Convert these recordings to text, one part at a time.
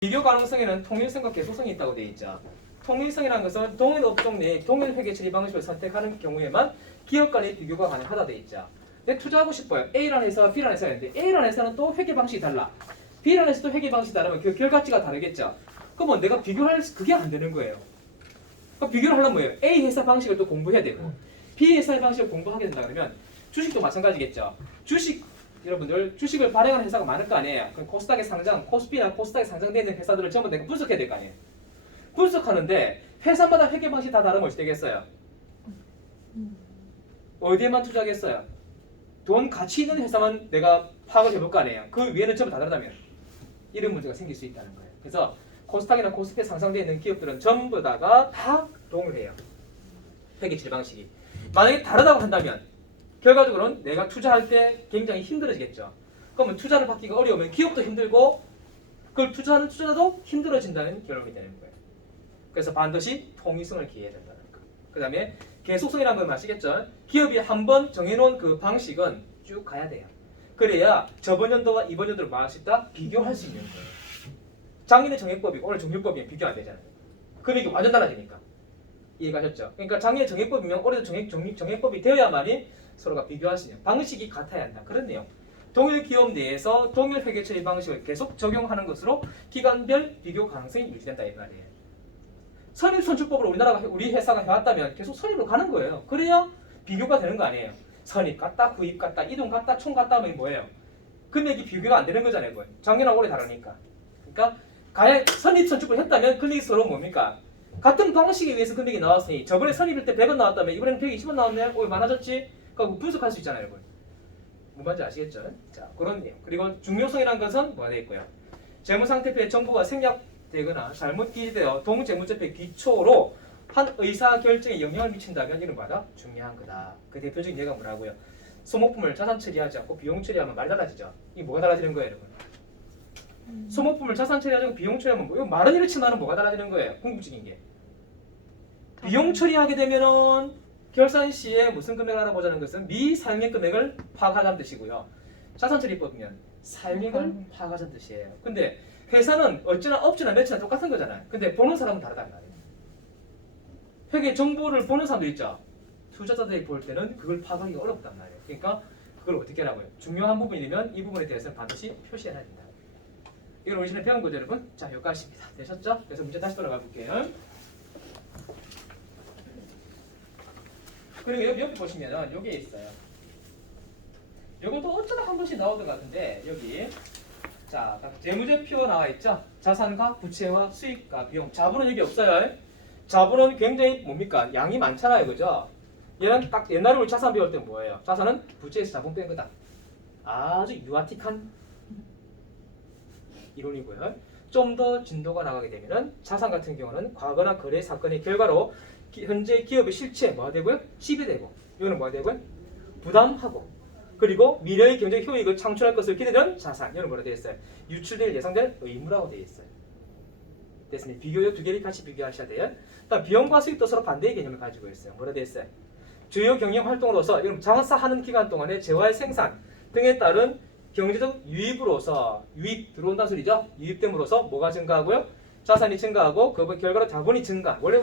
비교 가능성에는 통일성과 계속성이 있다고 되어 있죠. 통일성이라는 것은 동일 업종 내에 동일 회계 처리 방식을 선택하는 경우에만 기업 간의 비교가 가능하다 되어 있죠. 근데 투자하고 싶어요. A라는 회사와 B라는 회사가 있는데 A라는 회사는 또 회계 방식이 달라. B라는 회사도 회계 방식이 다르면 그 결과치가 다르겠죠. 그러면 내가 비교할 그게 안 되는 거예요. 그러니까 비교를 하려면 뭐예요? A 회사 방식을 또 공부해야 되고 B 회사의 방식을 공부하게 된다 그러면 주식도 마찬가지겠죠. 여러분들 주식을 발행하는 회사가 많을 거 아니에요. 그럼 코스닥에 상장, 코스피나 코스닥에 상장되어 있는 회사들을 전부 내가 분석해야 될 거 아니에요. 분석하는데 회사마다 회계 방식이 다 다르면 어떻게 되겠어요? 어디에만 투자하겠어요? 돈 가치 있는 회사만 내가 파악을 해볼 거 아니에요. 그 위에는 전부 다 다르다면 이런 문제가 생길 수 있다는 거예요. 그래서 코스닥이나 코스피에 상장되어 있는 기업들은 전부 다가 다 동일해요. 회계 처리 방식이. 만약에 다르다고 한다면 결과적으로는 내가 투자할 때 굉장히 힘들어지겠죠. 그러면 투자를 받기가 어려우면 기업도 힘들고 그걸 투자하는 투자자도 힘들어진다는 결론이 되는 거예요. 그래서 반드시 통일성을 기해야 된다는 거. 그 다음에 계속성이라는 걸 아시겠죠? 기업이 한번 정해놓은 그 방식은 쭉 가야 돼요. 그래야 저번 연도와 이번 연도를 뭐 할 수 있다? 비교할 수 있는 거예요. 작년에 정액법이고 오늘 정액법이면 비교 안 되잖아요. 금액이 완전 달라지니까. 이해가셨죠? 그러니까 작년에 정액법이면 올해도 정액법이 되어야만이 서로가 비교할 수 있는 방식이 같아야 한다. 그런 내용. 동일 기업 내에서 동일 회계 처리 방식을 계속 적용하는 것으로 기간별 비교 가능성이 유지된다 이 말이에요. 선입선출법을 우리 회사가 해왔다면 계속 선입으로 가는 거예요. 그래야 비교가 되는 거 아니에요. 선입 같다, 구입 같다, 이동 같다, 총 같다 하면 뭐예요? 금액이 비교가 안 되는 거잖아요. 그건. 작년하고 올해 다르니까. 그러니까 가야 선입선출법을 했다면 금액이 서로 뭡니까? 같은 방식에 의해서 금액이 나왔으니 저번에 선입일 때 100원 나왔다면 이번에는 120원 나왔네? 오, 많아졌지? 그거 분석할 수 있잖아요, 여러분. 뭔 말인지 아시겠죠? 자, 그런 내용. 그리고 중요성이라는 것은 뭐가 되어 있고요? 재무상태표의 정보가 생략되거나 잘못 기재되어 동재무제표의 기초로 한 의사결정에 영향을 미친다면 이런 바가 중요한 거다. 그 대표적인 예가 뭐라고요? 소모품을 자산 처리하지 않고 비용 처리하면 말이 달라지죠. 이게 뭐가 달라지는 거예요, 여러분? 소모품을 자산 처리하지 않고 비용 처리하면 뭐, 이거 말은 이렇지만은 뭐가 달라지는 거예요? 궁극적인 게. 비용 처리하게 되면은 결산 시에 무슨 금액을 알아보자는 것은 미사용액 금액을 파악하자는 뜻이고요. 자산처리법이면 사용액을 파악하자는 뜻이에요. 근데 회사는 어찌나 업주나 매체나 똑같은 거잖아요. 근데 보는 사람은 다르단 말이에요. 회계 정보를 보는 사람도 있죠. 투자자들이 볼 때는 그걸 파악하기가 어렵단 말이에요. 그러니까 그걸 어떻게 하라고요? 중요한 부분이면 이 부분에 대해서는 반드시 표시해야 된다. 이걸 우리 시간에 배운 거죠, 여러분? 자, 여기까지입니다. 되셨죠? 그래서 문제 다시 돌아가 볼게요. 그리고 여기 보시면은 여기에 있어요. 이것도 어쩌다 한 번씩 나오던 것 같은데 여기 자 재무제표 나와 있죠. 자산과 부채와 수익과 비용. 자본은 여기 없어요. 자본은 굉장히 뭡니까? 양이 많잖아요, 그죠? 얘는 딱 옛날에 우리 자산 배울 때 뭐예요? 자산은 부채에서 자본 뺀 거다. 아주 유아틱한 이론이고요. 좀 더 진도가 나가게 되면은 자산 같은 경우는 과거나 거래 사건의 결과로 현재 기업의 실체에 뭐가 되고요? 지배되고 이거는 뭐가 되고요? 부담하고 그리고 미래의 경제 효익을 창출할 것을 기대되는 자산 이거는 뭐라 되어 있어요? 유출될 예상될 의무라고 되어 있어요. 됐습니다. 비교요 두 개를 같이 비교하셔야 돼요. 다음 비용과 수익도 서로 반대의 개념을 가지고 있어요. 뭐라 되어 있어요? 주요 경영 활동으로서 장사하는 기간 동안의 재화의 생산 등에 따른 경제적 유입으로서 유입 들어온다는 소리죠. 유입됨으로써 뭐가 증가하고요? 자산이 증가하고 그 결과로 자본이 증가. 원래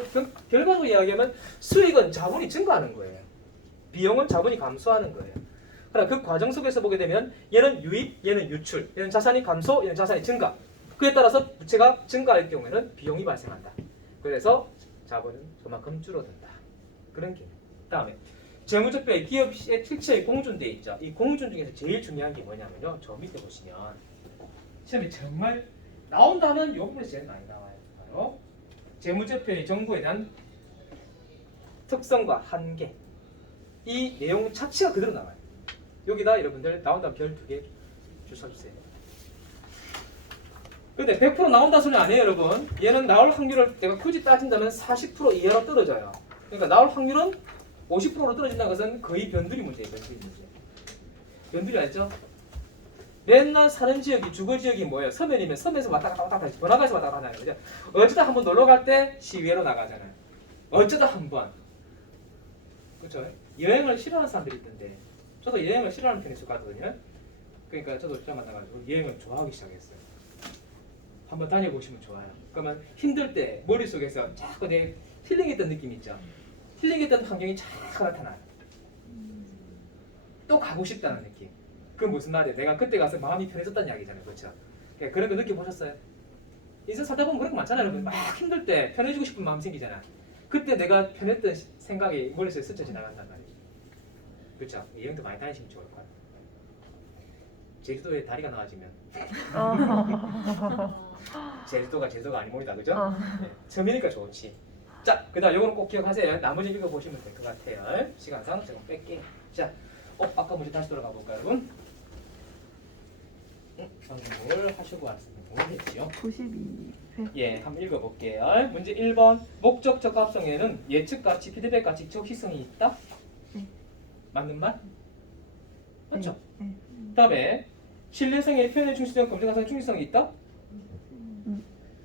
결과적으로 이야기하면 수익은 자본이 증가하는 거예요. 비용은 자본이 감소하는 거예요. 그러나 그 과정 속에서 보게 되면 얘는 유입, 얘는 유출, 얘는 자산이 감소, 얘는 자산이 증가. 그에 따라서 부채가 증가할 경우에는 비용이 발생한다. 그래서 자본은 그만큼 줄어든다. 그런 개념. 다음에 재무제표에 기업의 실체의 공준돼 있죠. 이 공준 중에서 제일 중요한 게 뭐냐면요. 저 밑에 보시면 시험에 정말 나온다면 이 부분에서 제일 많이 나와요. 바로 재무제표의 정보에 대한 특성과 한계. 이 내용 자체가 그대로 나와요. 여기다 여러분들 나온다면 별 2개 주셔주세요. 근데 100% 나온다 소리 아니에요, 여러분. 얘는 나올 확률을 내가 굳이 따진다면 40% 이하로 떨어져요. 그러니까 나올 확률은 50%로 떨어진다는 것은 거의 변두리 문제예요. 변두리 문제. 변두리 알죠? 맨날 사는 지역이 주거 지역이 뭐예요? 서면이면 서면에서 왔다 갔다 하지. 번화가에서 왔다 갔다 하잖아요. 그죠? 어쩌다 한번 놀러 갈 때 시외로 나가잖아요. 어쩌다 한번. 그렇죠? 여행을 싫어하는 사람들이 있던데 저도 여행을 싫어하는 편에 속하거든요. 그러니까 저도 시험 만나가지고 여행을 좋아하기 시작했어요. 한번 다녀보시면 좋아요. 그러면 힘들 때 머릿속에서 자꾸 내 힐링했던 느낌 있죠. 힐링했던 환경이 자꾸 나타나요. 또 가고 싶다는 느낌. 그건 무슨 말이에요? 내가 그때 가서 마음이 편해졌다는 이야기잖아요. 그렇죠? 그런 거 느껴보셨어요? 인생 살다 보면 그런 거 많잖아요. 여러분. 막 힘들 때 편해지고 싶은 마음 생기잖아. 그때 내가 편했던 생각이 머릿속에 스쳐 지나간단 말이에요. 그렇죠? 이 형도 많이 다니시면 좋을 거예요. 제주도에 다리가 나와지면 제주도가 아닌 모이다. 그죠? 네. 처음이니까 좋지. 자, 그 다음 요거는 꼭 기억하세요. 나머지 읽어보시면 될 것 같아요. 시간상 제가 뺄게요. 자, 아까 문제 다시 돌아가 볼까요, 여러분? 방금 뭘 하시고 왔습니다. 뭘 했죠? 92회. 예, 한번 읽어볼게요. 문제 1번. 목적 적합성에는 예측 가치, 피드백 가치, 적시성이 있다? 네. 맞는 말? 맞죠? 네. 다음에 신뢰성의 표현의 중시성, 검증 가상의 중시성이 있다?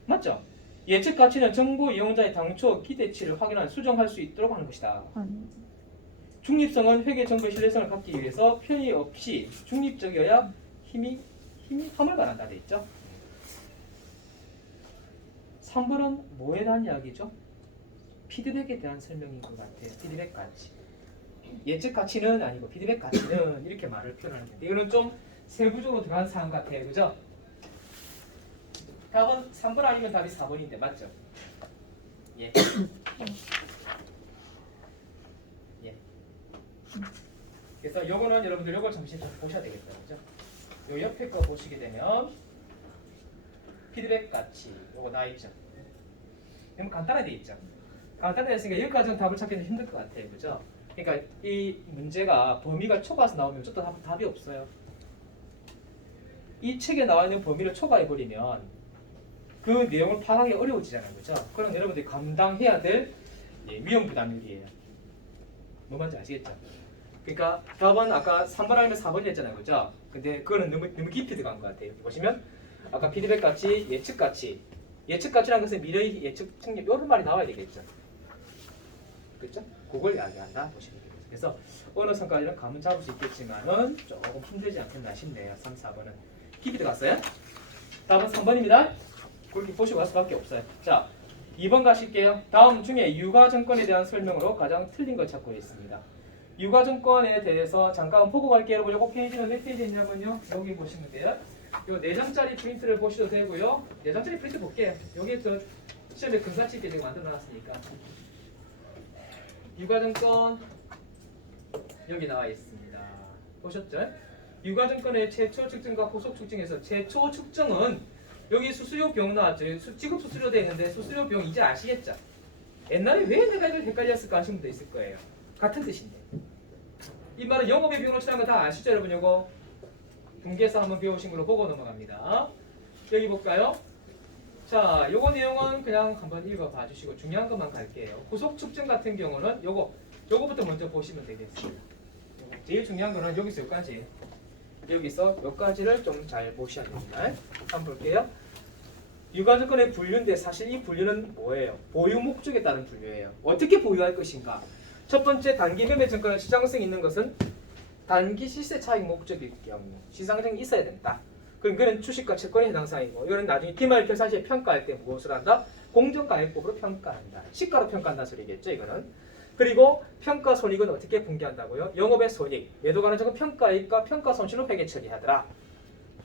맞죠? 예측 가치는 정보 이용자의 당초 기대치를 확인한 수정할 수 있도록 하는 것이다. 아니. 중립성은 회계 정보의 신뢰성을 갖기 위해서 편의 없이 중립적이어야 함을 말한다 돼 있죠. 3번은 뭐에 대한 이야기죠? 피드백에 대한 설명인 것 같아요. 피드백 가치. 예측 가치는 아니고 피드백 가치는 이렇게 말을 표현하는 건데 이거는 좀 세부적으로 들어간 사항 같아요. 그죠? 답은 3번 아니면 답이 4번인데 맞죠? 예. 예. 그래서 요거는 여러분들 요걸 잠시 좀 보셔야 되겠다. 그죠? 요 옆에 거 보시게 되면 피드백 가치 요거 나와 있죠. 너무 간단하게 돼 있죠. 간단하게 했으니까 여기까지는 답을 찾기는 힘들 것 같아요. 그죠? 그러니까 이 문제가 범위가 초과해서 나오면 좀 더 답이 없어요. 이 책에 나와 있는 범위를 초과해 버리면 그 내용을 파악하기 어려워지잖아요. 그죠? 그럼 여러분들이 감당해야 될 위험 부담률이에요. 뭐 말인지 아시겠죠? 그러니까 답은 아까 3번 아니면 4번이 했잖아요. 그죠? 근데 그거는 너무 깊이 들어간 것 같아요. 여기 보시면 아까 피드백 가치, 예측 가치. 예측 가치라는 것은 미래의 예측 책임 이런 말이 나와야 되겠죠. 그렇죠? 그걸 이야기한다 보시면 되겠죠. 그래서 어느 선까지는 감은 잡을 수 있겠지만은 조금 힘들지 않겠나 싶네요. 3, 4번은 깊이 들어갔어요. 답은 3번입니다. 그렇게 보시고 갈 수밖에 없어요. 자, 2번 가실게요. 다음 중에 유가증권에 대한 설명으로 가장 틀린 걸 찾고 있습니다. 유가증권에 대해서 잠깐 보고 갈게요. 여러분, 요거 페이지는 몇 페이지 있냐면요. 여기 보시면 돼요. 요 4장짜리 프린트를 보셔도 되고요. 4장짜리 프린트 볼게요. 여기 저 시험에 근사치 있게 제가 만들어 놨으니까. 유가증권 여기 나와 있습니다. 보셨죠? 유가증권의 최초 측정과 후속 측정에서 최초 측정은 여기 수수료 비용 나왔죠. 지급 수수료 돼 있는데 수수료 비용 이제 아시겠죠? 옛날에 왜 내가 이걸 헷갈렸을까 하시는 분도 있을 거예요. 같은 뜻인데. 이 말은 영업의 비용으로 치는 거 다 아시죠, 여러분? 요거 분계에서 한번 배우신 걸로 보고 넘어갑니다. 여기 볼까요? 자, 요거 내용은 그냥 한번 읽어봐 주시고 중요한 것만 갈게요. 후속 측정 같은 경우는 요거부터 먼저 보시면 되겠습니다. 제일 중요한 거는 여기서 여기까지. 여기서 여기까지를 좀 잘 보셔야 됩니다. 한번 볼게요. 유가증권의 분류인데 사실 이 분류는 뭐예요? 보유 목적에 따른 분류예요. 어떻게 보유할 것인가? 첫 번째, 단기 매매 증권은 시장성이 있는 것은 단기 시세 차익 목적일 경우 시장성이 있어야 된다. 그건 주식과 채권에 해당 사항이고 이거는 나중에 기말 결산 시에 평가할 때 무엇을 한다? 공정가액법으로 평가한다. 시가로 평가한다는 소리겠죠, 이거는. 그리고 평가 손익은 어떻게 분기한다고요? 영업의 손익, 매도 가능성은 평가이익과 평가 손실로 회계 처리하더라.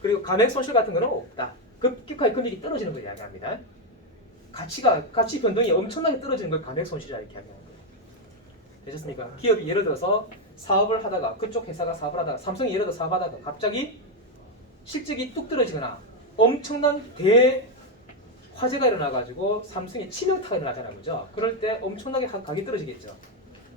그리고 감액 손실 같은 거는 없다. 급격하게 금액이 떨어지는 걸 이야기합니다. 가치 변동이 엄청나게 떨어지는 걸 감액 손실이라 이렇게 하는 거예요. 되셨습니까? 기업이 예를 들어서 사업을 하다가 그쪽 회사가 사업을 하다가 삼성이 예를 들어 사업하다가 갑자기 실적이 뚝 떨어지거나 엄청난 화재가 일어나가지고 삼성이 치명타가 일어나잖아요. 그죠? 그럴 때 엄청나게 가격이 떨어지겠죠.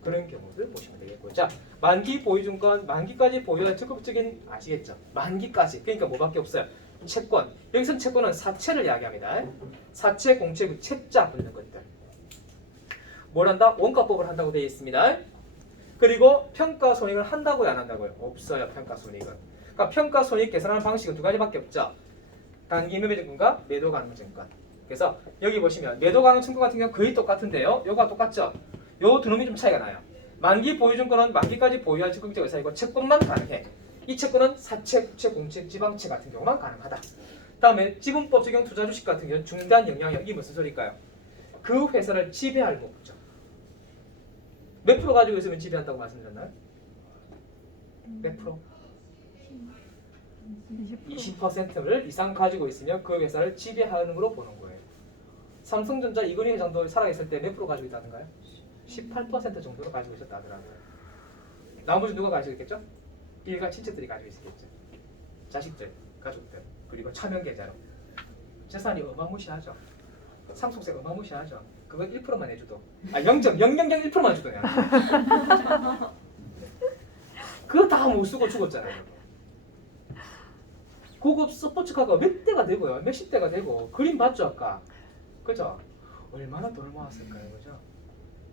그런 경우를 보시면 되겠고요. 자, 만기 보유증권, 만기까지 보유한 적극적인 아시겠죠? 만기까지. 그러니까 뭐밖에 없어요. 채권. 여기서 채권은 사채를 이야기합니다. 사채, 공채, 그 채자 붙는 것들. 뭘 한다? 원가법을 한다고 되어 있습니다. 그리고 평가 손익을 한다고요, 안 한다고요? 없어요, 평가 손익은. 그러니까 평가 손익 계산하는 방식은 두 가지밖에 없죠. 단기 매매 증권과 매도 가능 증권. 그래서 여기 보시면 매도 가능 증권 같은 경우는 거의 똑같은데요. 요거와 똑같죠? 요 두 놈이 좀 차이가 나요. 만기 보유 증권은 만기까지 보유할 적극적 의사이고 채권만 가능해. 이 채권은 사채, 국채, 공채, 지방채 같은 경우만 가능하다. 다음에 지분법 적용 투자 주식 같은 경우는 중대한 영향력. 이게 무슨 소리일까요? 그 회사를 지배할 목적. 몇 프로 가지고 있으면 지배한다고 말씀드렸나요? 몇 프로? 20%를 이상 가지고 있으면 그 회사를 지배하는 걸로 보는 거예요. 삼성전자 이건희 회장도 살아있을 때 몇 프로 가지고 있다던가요? 18% 정도로 가지고 있었다 하더라고요. 나머지 누가 가지고 있겠죠? 일가 친척들이 가지고 있었겠죠. 자식들, 가족들, 그리고 차명 계좌로. 재산이 어마무시하죠. 상속세 어마무시하죠. 그거 1%만 내줘도 0.0001%만 주도 그냥 그거 다 못 쓰고 죽었잖아요. 고급 스포츠카가 몇 대가 되고요, 몇십 대가 되고. 그림 봤죠 아까? 그죠? 얼마나 돈을 모았을까요, 그죠?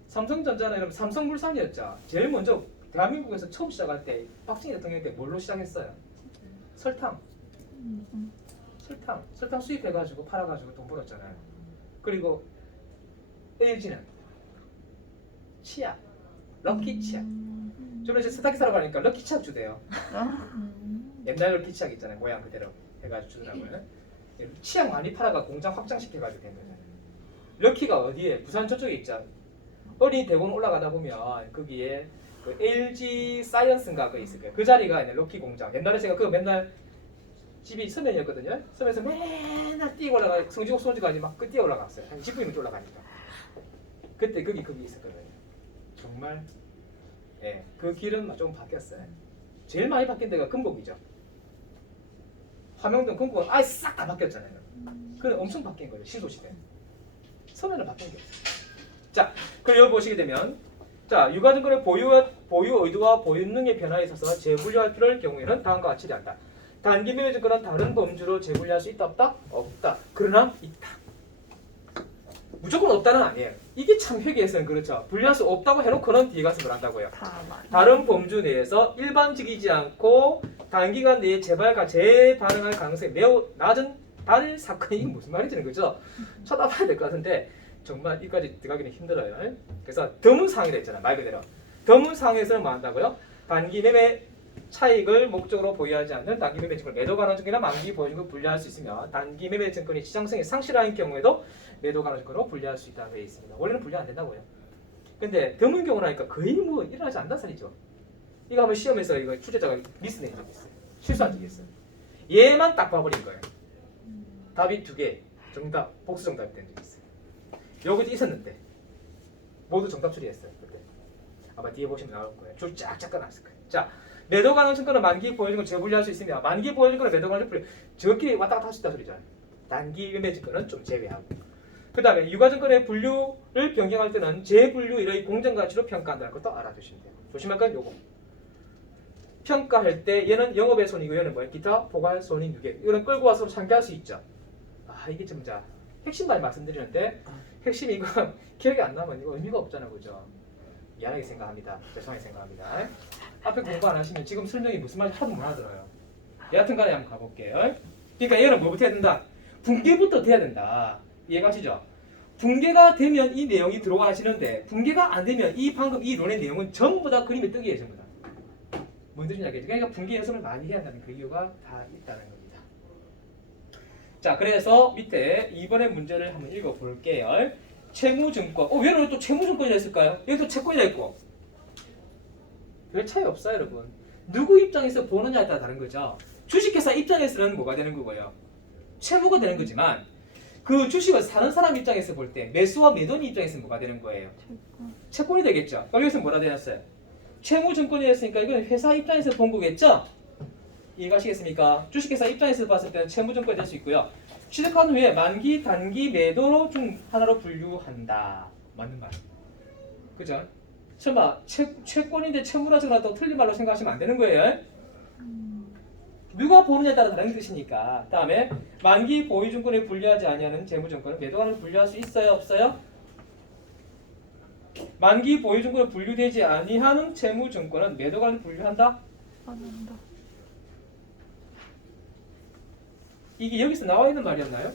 삼성전자는 여러분 삼성물산이었죠. 제일 먼저 대한민국에서 처음 시작할 때 박정희 대통령 때 뭘로 시작했어요? 설탕 수입해가지고 팔아가지고 돈 벌었잖아요. 그리고 LG는 치약, 럭키 치약. 좀 이제 세탁기 사러 가니까 럭키 치약 주대요. 옛날 럭키 치약 있잖아요, 모양 그대로 해가지고 주더라고요. 치약 많이 팔아가 공장 확장시켜가지고 된 거잖아요. 럭키가 어디에? 부산 저쪽에 있죠. 어린이 대공원 올라가다 보면 거기에 그 LG 사이언스인가 그 있을 거예요. 그 자리가 있는 럭키 공장. 옛날에 제가 그거 맨날 집이 서면이었거든요. 서면에서 맨날 뛰어 올라가 성지곡 소지까지 막 뛰어 올라갔어요. 한 10분이면 올라가니까. 그때 거기 있었거든요. 정말 예, 그 길은 좀 바뀌었어요. 제일 많이 바뀐 데가 금곡이죠. 화명동 금곡은 아예 싹 다 바뀌었잖아요. 그건 엄청 바뀐 거예요. 신소시대. 서면은 바뀐 게 없어요. 자, 그럼 여기 보시게 되면 자, 유가증권의 보유 의도와 보유 능력의 변화에 있어서 재분류할 필요할 경우에는 다음과 같이 한다. 단기 매매 증권은 다른 범주로 재분류할 수 있다 없다? 없다. 그러나 있다. 무조건 없다는 아니에요. 이게 참 회계에서는 그렇죠. 분류할 수 없다고 해놓고는 뒤에 가서 뭘 한다고요. 다른 범주 내에서 일반적이지 않고 단기간 내에 재발행할 가능성이 매우 낮은 다른 사건이 무슨 말인지는 그죠? 쳐다봐야 될 것 같은데 정말 이까지 들어가기는 힘들어요. 그래서 드문상이라 했잖아요. 말 그대로. 드문상에서는 뭐 한다고요? 단기 매매 차익을 목적으로 보유하지 않는 단기 매매 증권 매도 가능 증권이나 만기 보유 증권 분류할 수 있으며 단기 매매 증권이 시장성이 상실한 경우에도 매도 가능 증권으로 분류할 수 있다고 되어 있습니다. 원래는 분류 안 된다고요. 근데 드문 경우라니까 거의 뭐 일어나지 않는 소리죠. 이거 한번 시험에서 이거 출제자가 미스낸 적이 있어요. 실수한 적이 있어요. 얘만 딱 봐버린 거예요. 답이 2개, 정답, 복수 정답이 된 적이 있어요. 여기도 있었는데 모두 정답 처리했어요. 그때 아마 뒤에 보시면 나올 거예요. 줄 쫙쫙 꺼놨을 거예요. 자, 매도 가능 증권은 만기 보유 증권 재분류할 수 있으며 만기 보유 증권은 매도 가능 증권 저끼리 왔다 갔다 할 수 있다 소리잖아요. 단기 매매 증권은 좀 제외하고. 그 다음에 유가증권의 분류를 변경할 때는 재분류일의 공정가치로 평가한다는 것도 알아두시면 돼요. 조심할 건 요거. 평가할 때 얘는 영업의 손이고 얘는 뭐예요? 기타 포괄 손익 누계. 이거는 끌고 와서 상기할 수 있죠. 아, 이게 좀 자 핵심만 말씀드리는데 핵심이 이거 기억이 안 나면 이거 의미가 없잖아요, 그죠? 미안하게 생각합니다. 죄송하게 생각합니다. 앞에 공부 안 하시면 지금 설명이 무슨 말인지 하도 못 알아들어요. 여하튼간에 한번 가볼게요. 그러니까 얘는 뭐부터 해야 된다? 붕괴부터 돼야 된다. 이해가시죠? 붕괴가 되면 이 내용이 들어가시는데 붕괴가 안 되면 이 방금 이 론의 내용은 전부 다 그림에 뜨기예요, 전부 다. 뭔 뜻인지 알겠죠? 그러니까 붕괴 연습을 많이 해야 한다는 그 이유가 다 있다는 겁니다. 자, 그래서 밑에 이번에 문제를 한번 읽어볼게요. 채무증권. 왜 또 채무증권이라 했을까요? 여기도 채권이라 했고. 별 차이 없어요, 여러분. 누구 입장에서 보느냐에 따라 다른 거죠. 주식회사 입장에서는 뭐가 되는 거고요? 채무가 되는 거지만 그 주식을 사는 사람 입장에서 볼 때 매수와 매도인 입장에서 뭐가 되는 거예요? 채권이 되겠죠. 그럼 여기서 뭐라 되었어요? 채무증권이 됐으니까 이건 회사 입장에서 본 거겠죠? 이해가시겠습니까? 주식회사 입장에서 봤을 때는 채무증권이 될 수 있고요. 취득한 후에 만기, 단기, 매도 중 하나로 분류한다. 맞는 말. 그죠? 설마 채권인데 채무라 증권도 틀린 말로 생각하시면 안 되는 거예요. 누가 보느냐에 따라 다른 뜻이니까. 다음에 만기 보유증권에 분류하지 아니하는 재무증권은 매도관을 분류할 수 있어요? 없어요? 만기 보유증권에 분류되지 아니하는 재무증권은 매도관을 분류한다? 안 한다. 이게 여기서 나와 있는 말이었나요?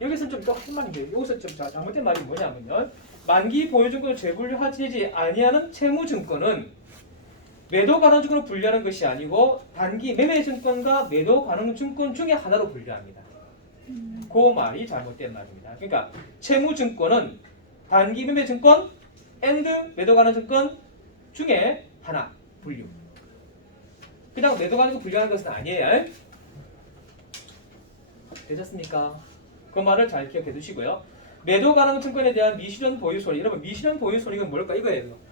여기서는 좀 또 한 말인데 여기서 좀 잘못된 말이 뭐냐면요. 만기 보유증권을 재분류하지 아니하는 채무증권은 매도 가능 증권으로 분류하는 것이 아니고 단기 매매 증권과 매도 가능 증권 중에 하나로 분류합니다. 그 말이 잘못된 말입니다. 그러니까 채무 증권은 단기 매매 증권 and 매도 가능 증권 중에 하나 분류. 그냥 매도 가능 분류하는 것은 아니에요. 되셨습니까? 그 말을 잘 기억해 두시고요. 매도 가능 증권에 대한 미실현 보유 손익. 여러분 미실현 보유 손익은 뭘까? 이거예요.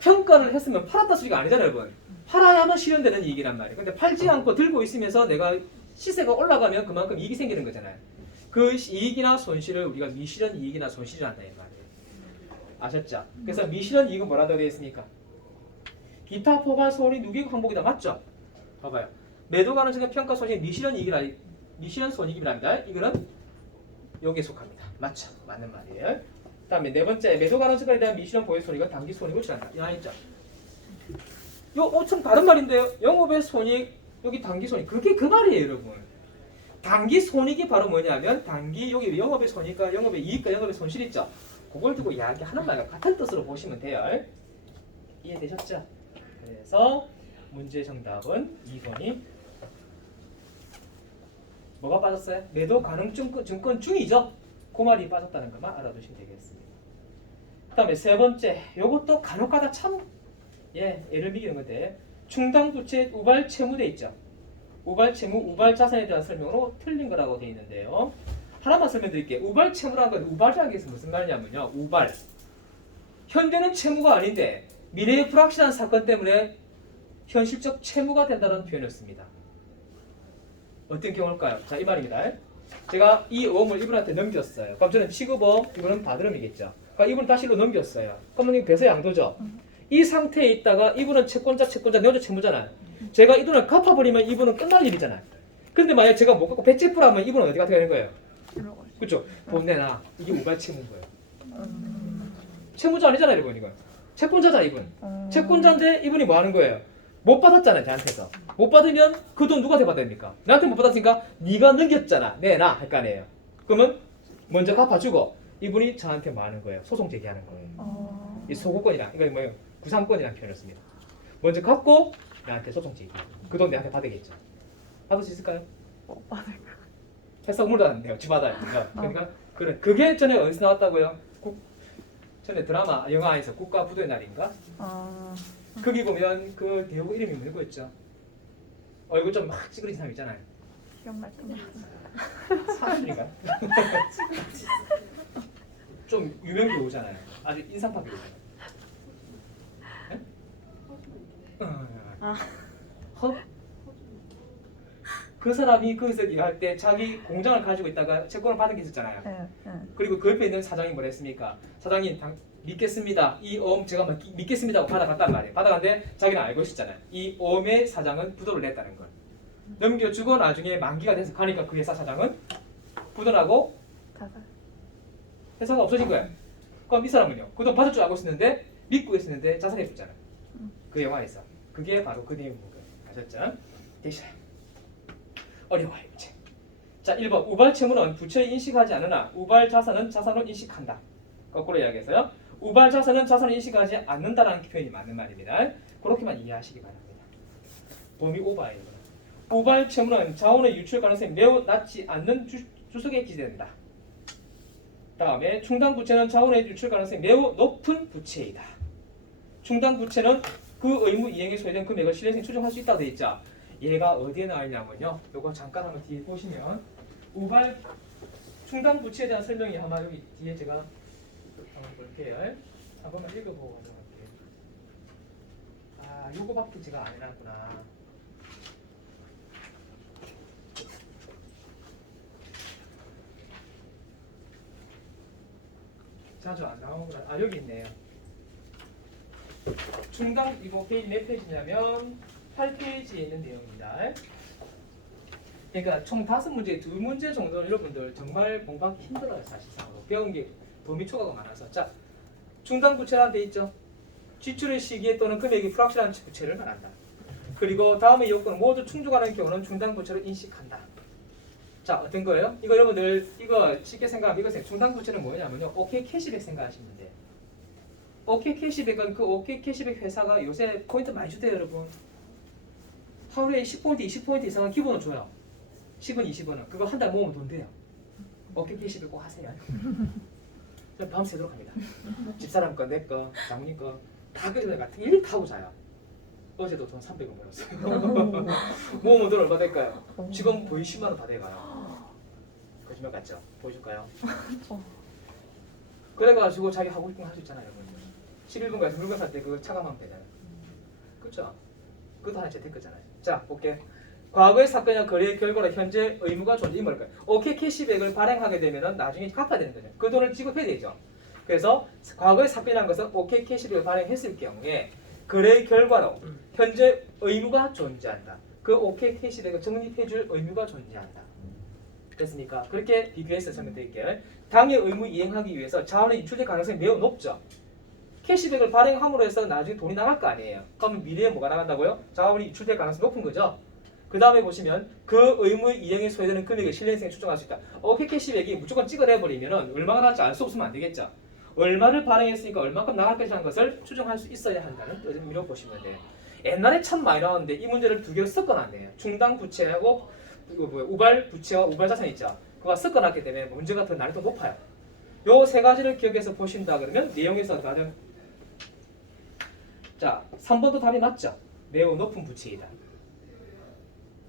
평가를 했으면 팔았다 소리가 아니잖아요, 여러분. 팔아야만 실현되는 이익이란 말이에요. 근데 팔지 않고 들고 있으면서 내가 시세가 올라가면 그만큼 이익이 생기는 거잖아요. 그 이익이나 손실을 우리가 미실현 이익이나 손실이란다 이 말이에요. 아셨죠? 그래서 미실현 이익은 뭐라고 되어 있습니까? 기타 포괄 손익 누계국 항목이다. 맞죠? 봐봐요. 매도 가능 증권 평가 손익 미실현 이익이라 미실현 손익이랍니다. 이거는 여기에 속합니다. 맞죠? 맞는 말이에요. 다음에 네 번째 매도 가능 증권에 대한 미실현 보유 손익은 단기 손익을 취한다. 이 있죠? 요 엄청 다른 말인데요. 영업의 손익 여기 단기 손익 그게 그 말이에요, 여러분. 단기 손익이 바로 뭐냐면 단기 여기 영업의 손익과 영업의 이익과 영업의 손실 있죠. 그걸 두고 이야기하는 말과 같은 뜻으로 보시면 돼요. 이해되셨죠? 그래서 문제 정답은 2번이 뭐가 빠졌어요? 매도 가능 증권 중이죠. 그 말이 빠졌다는 것만 알아두시면 되겠습니다. 그 다음에 세 번째 요것도 간혹가다 참 예를 미기는 건데 충당 부채 우발 채무돼 있죠. 우발 채무, 우발 자산에 대한 설명으로 틀린 거라고 되어 있는데요. 하나만 설명드릴게요. 우발 채무라는 건 우발이라는 게 무슨 말이냐면요. 우발 현재는 채무가 아닌데 미래의 불확실한 사건 때문에 현실적 채무가 된다는 표현이었습니다. 어떤 경우일까요? 자, 이 말입니다. 제가 이 어음을 이분한테 넘겼어요. 그럼 저는 취급어음, 이분은 받으름이겠죠. 그러니까 이분은 다시 일로 넘겼어요. 그러면 이게 배서 양도죠. 이 상태에 있다가 이분은 채권자, 내 혼자 채무잖아요. 제가 이 돈을 갚아버리면 이분은 끝날 일이잖아요. 근데 만약 제가 못 갚고 배째풀하면 이분은 어디 가게 되는 거예요? 그렇죠? 돈 내놔. 이게 우발 채무인 거예요. 채무자 아니잖아요, 이분 이건. 채권자자 이분. 채권자인데 이분이 뭐 하는 거예요? 못 받았잖아요, 저한테서. 못 받으면 그 돈 누구한테 받아야 됩니까? 나한테 못 받았으니까 네가 넘겼잖아. 내놔 할 거 아니에요. 그러면 먼저 갚아주고 이분이 저한테 뭐 하는 거예요? 소송 제기하는 거예요. 이 소구권이랑 이거 뭐예요? 구상권이라는 표현을 씁니다. 먼저 갚고 나한테 소송 제기. 그 돈 내한테 받으겠죠. 받을 수 있을까요? 못 받을 거. 해서 물어봤는데요. 지받아요. 그러니까 그게 전에 어디서 나왔다고요? 전에 드라마 영화에서 국가 부도의 날인가? 거기 보면 그 배우 이름이 뭐고 있죠? 얼굴 좀 막 찌그러진 사람 있잖아요. 기억날 거. 사실인가? 좀 유명 배우잖아요. 아주 인상파 배우잖아요. 그 사람이 거기서 일할 때 자기 공장을 가지고 있다가 채권을 받은 게 있었잖아요. 그리고 그 옆에 있는 사장이 뭐라 했습니까? 사장님 믿겠습니다. 이 어음 제가 믿겠습니다 하고 받아갔단 말이에요. 받아갔는데 자기는 알고 있었잖아요. 이 어음의 사장은 부도를 냈다는 걸. 넘겨주고 나중에 만기가 돼서 가니까 그 회사 사장은 부도나고 회사가 없어진 거예요. 그럼 이 사람은요. 그 돈 받을 줄 알고 있었는데 믿고 있었는데 자살해 줬잖아요. 그 영화에서. 그게 바로 그 내용인 거예요. 아셨죠? 되시나요? 어려워요 이제. 자 1번 우발 채무는 부채를 인식하지 않으나 우발 자산은 자산으로 인식한다. 거꾸로 이야기해서요. 우발 자산은 자산을 인식하지 않는다라는 표현이 맞는 말입니다. 그렇게만 이해하시기 바랍니다. 범위 오버예요. 우발 채무는 자원의 유출 가능성이 매우 낮지 않는 주석에 기재된다. 다음에 충당 부채는 자원의 유출 가능성이 매우 높은 부채이다. 충당 부채는 그 의무 이행에 소요된 금액을 실효性추정할 수 있다고 되어 있죠. 얘가 어디에 나와 있냐면요. 요거 잠깐 한번 뒤에 보시면 우발 충당 부채에 대한 설명이 아마 여기 뒤에 제가 한번 볼게요. 한 번만 읽어보고 가져갈게요. 아, 요거밖에 제가 안 해놨구나. 자주 안 나오구나. 아, 여기 있네요. 충당 이거 페이지 몇 페이지냐면 8페이지에 있는 내용입니다. 그러니까 총 5문제, 2문제 정도는 여러분들 정말 공부하기 힘들어요. 사실상으로 배운 게 범위 초과가 많아서. 자, 충당 부채라는 데 있죠. 지출의 시기에 또는 금액이 불확실한 부채를 말한다. 그리고 다음의 요건은 모두 충족하는 경우는 충당 부채를 인식한다. 자, 어떤 거예요? 이거 여러분들 이거 쉽게 생각하면 이것은 충당 부채는 뭐냐면요. 오케이 캐시백 생각하시면 돼요. OK 캐시백은 그 OK 캐시백 회사가 요새 포인트 많이 주대요, 여러분. 하루에 10포인트, 20포인트 이상은 기본으로 줘요. 10원, 20원은. 그거 한 달 모으면 돈 돼요. OK 캐시백 꼭 하세요. 저는 밤새도록 합니다. 집사람 거, 내 거, 장모님 거 다 그래 같은 일 타고 자요. 어제도 돈 300원 벌었어요. 모으면 돈 얼마 될까요? 지금 거의 10만 원 다 돼가요. 거짓말 같죠? 보여줄까요? 그래가지고 자기 하고 싶은 거 할 수 있잖아요. 여러분. 11분 가서 물건 살 때 그거 차감하면 되잖아요. 그렇죠? 그것도 하나의 재테크잖아요. 자, 볼게. 과거의 사건이나 거래의 결과로 현재 의무가 존재이 뭘까요? OK 캐시백을 발행하게 되면 나중에 갚아야 되는 거죠. 그 돈을 지급해야 되죠. 그래서 과거의 사건이라는 것은 OK 캐시백을 발행했을 경우에 거래의 결과로 현재 의무가 존재한다. 그 OK 캐시백을 적립해줄 의무가 존재한다. 됐습니까? 그렇게 비교해서 설명드릴게요. 당의 의무 이행하기 위해서 자원의 유출될 가능성이 매우 높죠. 캐시백을 발행함으로 해서 나중에 돈이 나갈 거 아니에요. 그러면 미래에 뭐가 나간다고요? 자원이 유출될 가능성이 높은 거죠. 그 다음에 보시면 그 의무 이행에 소요되는 금액을 실행생에 추정할 수 있다. OK 캐시백이 무조건 찍어내버리면 얼마가 나갈지 알 수 없으면 안 되겠죠. 얼마를 발행했으니까 얼마큼 나갈 것이라는 것을 추정할 수 있어야 한다는 의미로 보시면 돼요. 옛날에 참 많이 나왔는데 이 문제를 두 개로 섞어놨네요. 충당 부채하고 우발 부채와 우발 자산 있죠. 그거 섞어놨기 때문에 문제가 더 난이도 높아요. 요 세 가지를 기억해서 보신다 그러면 내용에서 가장 자 3번도 답이 맞죠. 매우 높은 부채이다.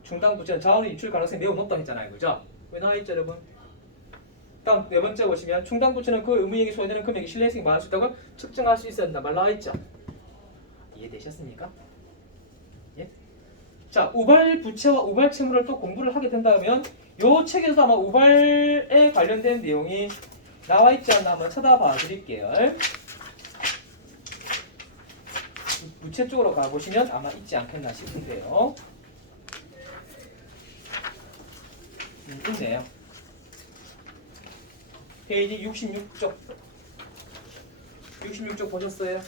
충당 부채는 자원의 유출 가능성이 매우 높다 했잖아요. 그죠? 왜 나와있죠 여러분? 다음 네 번째 보시면 충당 부채는 그 의무이행에 소요되는 금액이 신뢰성이 많을 수 있다고 측정할 수 있어야 한다 말 나와있죠? 이해되셨습니까? 예? 자 우발 부채와 우발 채무를 또 공부를 하게 된다면 요 책에서 아마 우발에 관련된 내용이 나와있지 않나 한번 찾아봐 드릴게요. 부채 쪽으로 가보시면 아마 있지 않겠나 싶은데요. 있네요. 페이지 66쪽. 66쪽 보셨어요?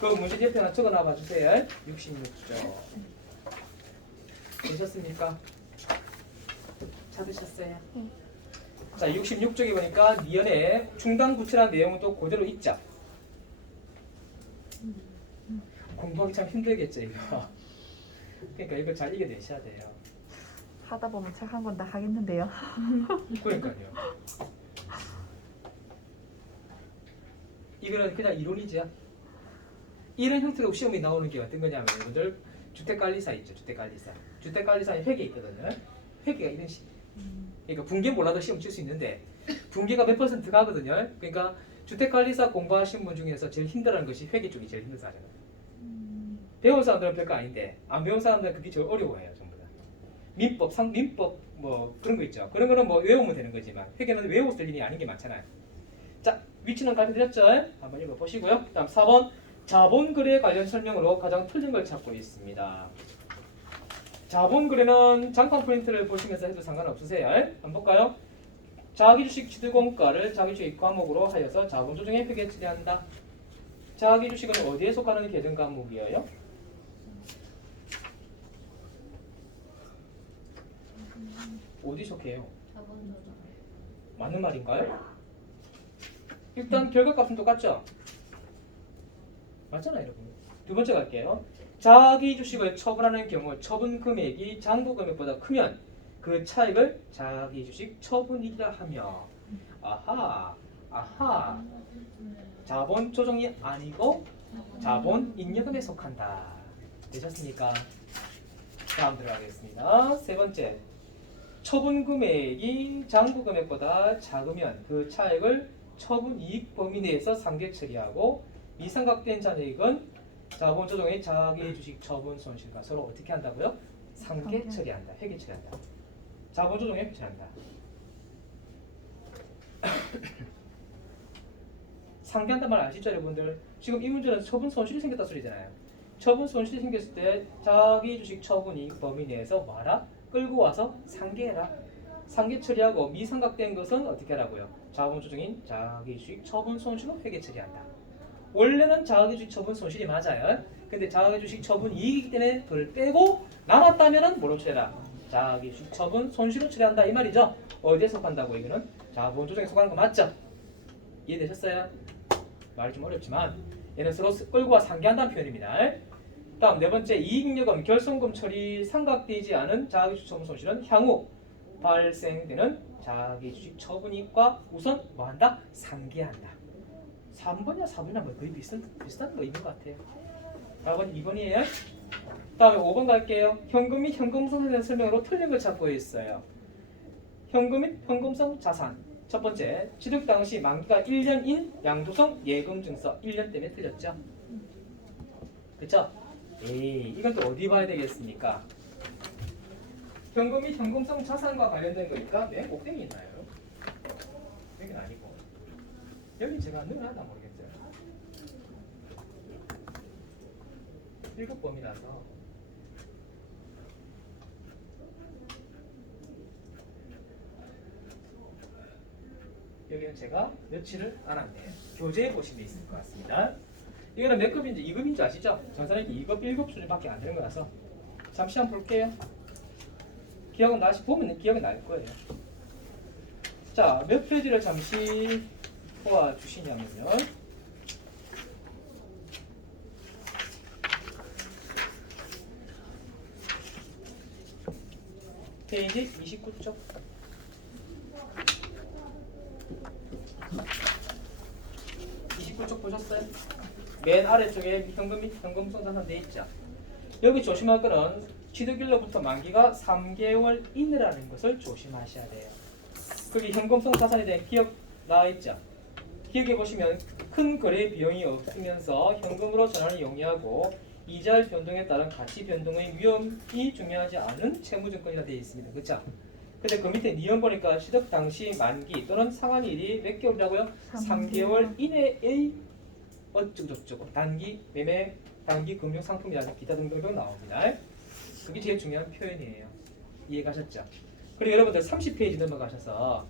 그 문제 옆에 하나 적어놔 봐주세요. 66쪽. 되셨습니까? 찾으셨어요? 자, 66쪽에 보니까 미연에 충당 부채라는 내용은 또 그대로 있죠. 공부하기 참 힘들겠죠, 이거. 그러니까 이거 잘 이겨내셔야 돼요. 하다 보면 책 한 권 다 하겠는데요. 그러니까요. 이거는 그냥 이론이죠. 이런 형태로 시험이 나오는 게 어떤 거냐면 여러분들 주택관리사 있죠. 주택관리사. 주택관리사에 회계 있거든요. 회계가 이런 식. 그러니까 분계 몰라도 시험 칠 수 있는데 분계가 몇 퍼센트 가거든요. 그러니까 주택관리사 공부하신 분 중에서 제일 힘들어하는 것이 회계 쪽이 제일 힘들다잖아요. 배운 사람들은 별거 아닌데 안 배운 사람들은 그게 제일 어려워해요. 전부 다. 민법, 상민법 뭐 그런 거 있죠. 그런 거는 뭐 외우면 되는 거지만 회계는 외워서 될 일이 아닌 게 많잖아요. 자, 위치는 가르쳐드렸죠? 한번 읽어보시고요. 다음 4번 자본거래 관련 설명으로 가장 틀린 걸 찾고 있습니다. 자본거래는 장판 프린트를 보시면서 해도 상관없으세요. 한번 볼까요? 자기주식 취득원가를 자기주식 과목으로 하여서 자본조정에 회계 처리한다. 자기주식은 어디에 속하는 계정 과목이에요? 어디 속해요? 자본조정. 맞는 말인가요? 일단 결과값은 똑같죠? 맞잖아요 여러분. 두 번째 갈게요. 자기 주식을 처분하는 경우 처분 금액이 잔고 금액보다 크면 그 차익을 자기 주식 처분이라 하며 아하 자본 조정이 아니고 자본 잉여금에 속한다. 되셨습니까? 다음 들어가겠습니다. 세 번째 처분 금액이 잔고 금액보다 작으면 그 차익을 처분 이익 범위 내에서 상계 처리하고 미상각된 잔액은 자본 조정의 자기 주식 처분 손실과 서로 어떻게 한다고요? 상계 처리한다. 회계 처리한다. 자본 조정에 회계 처리한다. 상계한단 말 아시죠, 여러분들? 지금 이 문제는 처분 손실이 생겼다 소리잖아요. 처분 손실이 생겼을 때 자기 주식 처분 이익 범위 내에서 뭐하라? 끌고 와서 상계해라. 상계 처리하고 미상각된 것은 어떻게 하라고요? 자본 조정인 자기 주식 처분 손실로 회계 처리한다. 원래는 자기 주식 처분 손실이 맞아요. 근데 자기 주식 처분 이익이기 때문에 그걸 빼고 남았다면은 뭐로 처리해라? 자기 주식 처분 손실로 처리한다 이 말이죠. 어디에 속한다고 이거는? 자본 조정에 속하는 거 맞죠? 이해되셨어요? 말이 좀 어렵지만 얘는 서로 끌고와 상계한다는 표현입니다. 다음 네 번째 이익잉여금 결손금 처리 상각되지 않은 자기주식 손실은 향후 발생되는 자기주식 처분이익과 우선 뭐한다? 상계한다. 3번이야 4번이야 뭐 거의 비슷한 거 있는 것 같아요. 답은 2번이에요. 다음에 5번 갈게요. 현금 및 현금성에 대한 설명으로 틀린 걸 찾고 있어요. 현금 및 현금성 자산. 첫 번째, 취득 당시 만기가 1년인 양도성 예금 증서 1년 때문에 틀렸죠. 그쵸? 에이, 이건 또 어디 봐야 되겠습니까? 현금 및 현금성 자산과 관련된 거니까 맨 꼭대기 있나요? 여긴 아니고 여기 제가 늘어나다 모르겠어요. 1급범이라서 여기는 제가 며칠을 안 왔네요. 교재에 보시면 있을 것 같습니다. 이거는 몇 급인지 2급인지 아시죠? 전산액이 2급, 1급 수준밖에 안 되는 거라서 잠시 한번 볼게요. 기억은 다시 보면 기억이 날 거예요. 자, 몇 페이지를 잠시 보아주시냐면요. 페이지 29쪽. 29쪽 보셨어요? 맨 아래쪽에 현금 및 현금성 자산 돼 있죠. 여기 조심할 거는 취득일로부터 만기가 3개월 이내라는 것을 조심하셔야 돼요. 거기 현금성 자산에 대한 기억 나와 있죠. 기억해 보시면 큰 거래 비용이 없으면서 현금으로 전환을 용이하고 이자의 변동에 따른 가치 변동의 위험이 중요하지 않은 채무증권이라 되어 있습니다. 그렇죠? 근데 그 밑에 니은 보니까 취득 당시 만기 또는 상환일이 몇 개월이라고요? 3개월 이내의 어쩌고저쩌고 단기 매매, 단기 금융 상품이라는 기타 등등등 나옵니다. 그게 제일 중요한 표현이에요. 이해가셨죠? 그리고 여러분들 30페이지 넘어가셔서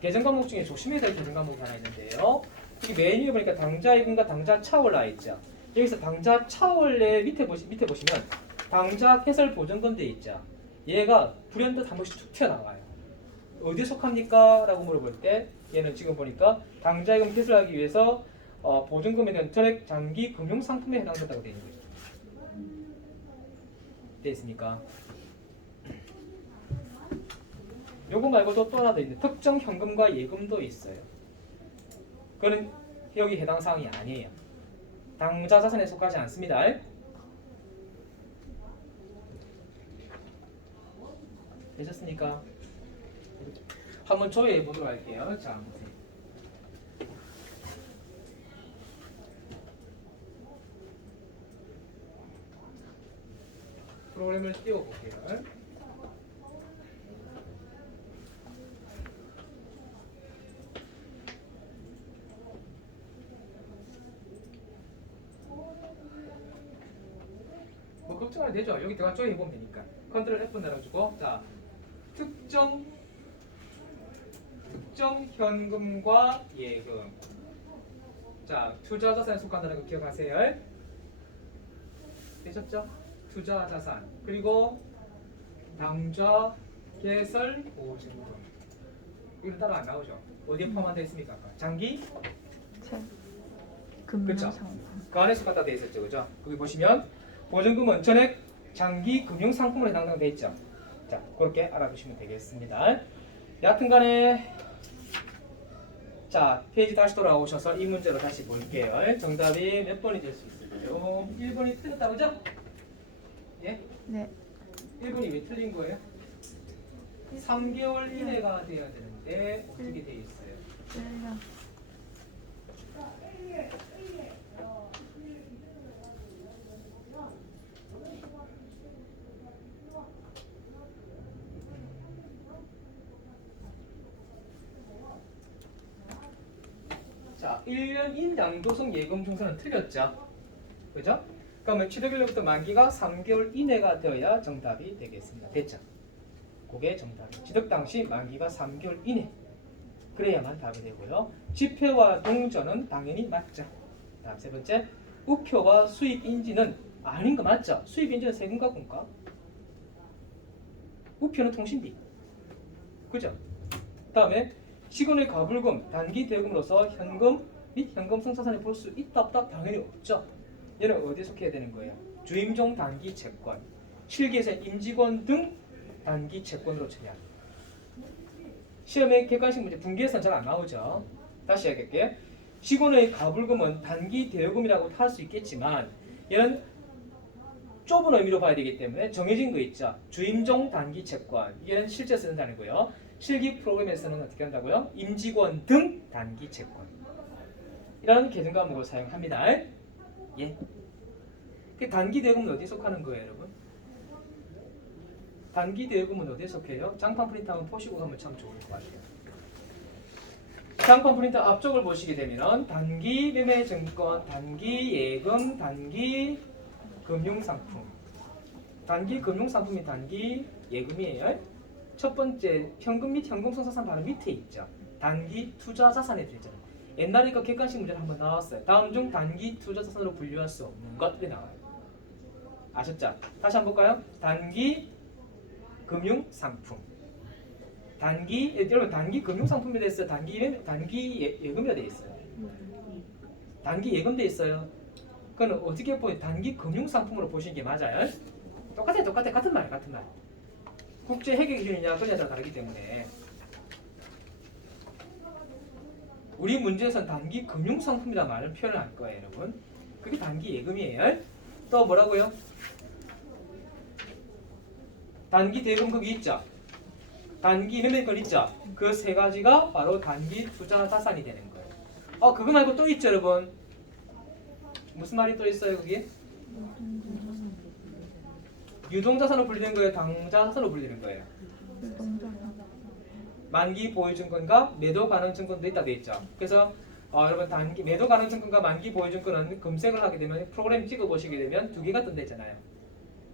계정 과목 중에 조심해야 될 계정 과목이 하나 있는데요. 여기 맨 위에 보니까 당자이금과 당자 차월 나와 있죠. 여기서 당자 차월의 밑에 보시면 당자 해설 보전금 돼 있죠. 얘가 불현듯 한 번씩 툭 튀어나와요. 어디에 속합니까? 라고 물어볼 때 얘는 지금 보니까 당자이금 해설하기 위해서 보증금에 대한 전액 장기 금융 상품에 해당된다고 되어 있는 거죠. 되어 있습니까? 요거 말고도 또 하나 더 있는데 특정 현금과 예금도 있어요. 그거는 여기 해당 사항이 아니에요. 당자 자산에 속하지 않습니다. 되셨습니까? 한번 조회해 보도록 할게요. 자, 보세요. 프로그램을 띄워볼게요. 뭐 걱정 안 되죠. 여기 들어가 조회해 보면 되니까. 컨트롤 F 눌러주고 자 특정 현금과 예금. 자 투자 자산에 속한다는 거 기억하세요. 되셨죠? 투자 자산 그리고 당좌 개설 보증금 이거 따로 안 나오죠? 어디에 포함되어 있습니까? 장기 금융상품. 그 안에 속한다 되어 있었죠, 그죠? 거기 보시면 보증금은 전액 장기 금융 상품으로 해당되어 있죠. 자 그렇게 알아두시면 되겠습니다. 여하튼간에 자 페이지 다시 돌아오셔서 이 문제로 다시 볼게요. 정답이 몇 번이 될 수 있을까요? 1번이 틀렸다 그죠? 예? 네. 1번이 왜 틀린 거예요? 3개월 이내가 돼야 되는데 어떻게 돼 있어요? 1년. 자, 1년인 양도성 예금 증서는 틀렸죠. 그죠? 그러면 취득일로부터 만기가 3개월 이내가 되어야 정답이 되겠습니다. 됐죠? 그게 정답이에요. 취득 당시 만기가 3개월 이내. 그래야만 답이 되고요. 지폐와 동전은 당연히 맞죠. 다음 세 번째, 우표와 수입인지는 아닌 거 맞죠? 수입인지는 세금과 공과. 우표는 통신비. 그죠? 다음에 직원의 가불금, 단기 대금으로서 현금 및 현금성 자산에 볼 수 있다 없다? 당연히 없죠. 얘는 어디에 속해야 되는 거예요? 주임종 단기 채권, 실기에서 임직원 등 단기 채권으로 처리합니다. 시험에 객관식 문제 분기에서는 잘 안 나오죠. 다시 얘기할게요. 시군의 가불금은 단기 대여금이라고 할 수 있겠지만 얘는 좁은 의미로 봐야 되기 때문에 정해진 거 있죠. 주임종 단기 채권, 이게는 실제 쓰는 단어고요. 실기 프로그램에서는 어떻게 한다고요? 임직원 등 단기 채권, 이라는 계정 과목을 사용합니다. 예. 그 단기 대여금은 어디에 속하는 거예요, 여러분? 단기 대여금은 어디에 속해요? 장판 프린트 한번 보시고 가면 참 좋을 것 같아요. 장판 프린터 앞쪽을 보시게 되면 단기 매매 증권, 단기 예금, 단기 금융상품. 단기 금융상품이 단기 예금이에요. 첫 번째 현금 및 현금성 자산 바로 밑에 있죠. 단기 투자 자산에 들죠. 옛날에 그 객관식 문제를 한번 나왔어요. 다음 중 단기 투자 자산으로 분류할 수 없는 것들이 나와요. 아셨죠? 다시 한번 볼까요? 단기 금융상품. 단기 여러분 단기 금융상품에 대해서 단기 예금이라 되어 있어요. 단기 예금 되어 있어요. 그건 어떻게 보면 단기 금융상품으로 보시는 게 맞아요. 똑같아 같은 말. 국제 회계 기준이냐 그냐가 다르기 때문에 우리 문제에서는 단기 금융상품이라는 말을 표현을 할 거예요, 여러분. 그게 단기 예금이에요. 또 뭐라고요? 단기 대금 거기 있죠. 단기 매매권 있죠. 그 세 가지가 바로 단기 투자 자산이 되는 거예요. 그거 말고 또 있죠, 여러분. 무슨 말이 또 있어요, 거기? 유동자산으로 불리는 거예요, 당자산으로 불리는 거예요? 만기 보유증권과 매도 가능 증권도 있다 돼 있죠. 그래서 여러분 단기 매도 가능 증권과 만기 보유증권은 검색을 하게 되면 프로그램 찍어 보시게 되면 두 개가 뜬다 있잖아요.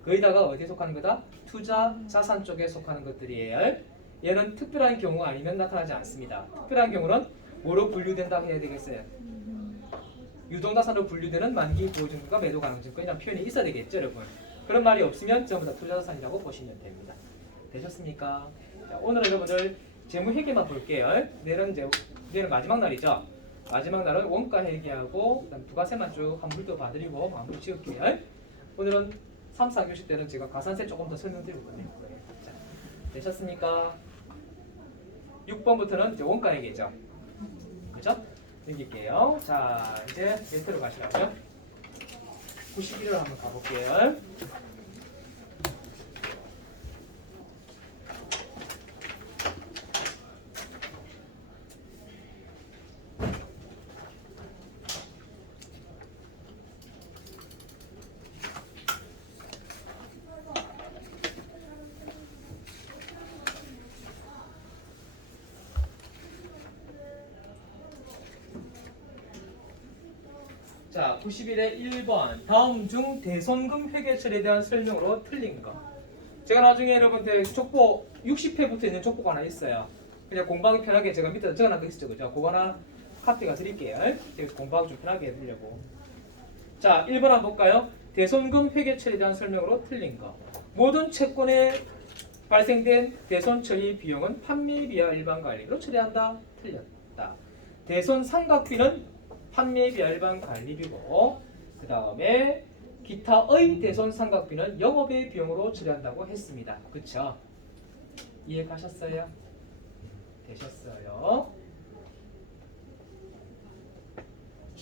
거기다가 어디에 속하는 거다? 투자 자산 쪽에 속하는 것들이에요. 얘는 특별한 경우 아니면 나타나지 않습니다. 특별한 경우는 뭐로 분류된다 해야 되겠어요? 유동자산으로 분류되는 만기 보유증권과 매도 가능 증권이라는 표현이 있어야 되겠죠, 여러분. 그런 말이 없으면 전부 다 투자 자산이라고 보시면 됩니다. 되셨습니까? 자, 오늘은 여러분들 재무 회계만 볼게요. 내일은 마지막 날이죠. 마지막 날은 원가 회계하고 부가세만 쭉 한 물 더 봐드리고 마무리 지을게요. 오늘은 3, 4교시 때는 제가 가산세 조금 더 설명드리고 끝낼 거예요. 자, 되셨습니까? 6번부터는 이제 원가 회계죠. 그죠? 넘길게요. 자, 이제 멘트로 가시라고요. 91을 한번 가볼게요. 자, 91의 1번. 다음 중 대손금 회계처리에 대한 설명으로 틀린 거. 제가 나중에 여러분들 족보 60회부터 있는 족보가 하나 있어요. 그냥 공부하기 편하게 제가 밑에 적어놓은 거 있죠, 그죠? 그거 하나 카피가 드릴게요. 제가 공부하기 좀 편하게 해드리려고. 자, 1번 한번 볼까요? 대손금 회계처리에 대한 설명으로 틀린 거. 모든 채권에 발생된 대손 처리 비용은 판매비와 일반 관리비로 처리한다. 틀렸다. 대손 상각비는 판매비와 일반 관리비고, 그 다음에 기타의 대손 상각비는 영업의 비용으로 처리한다고 했습니다. 그쵸? 이해 가셨어요? 되셨어요?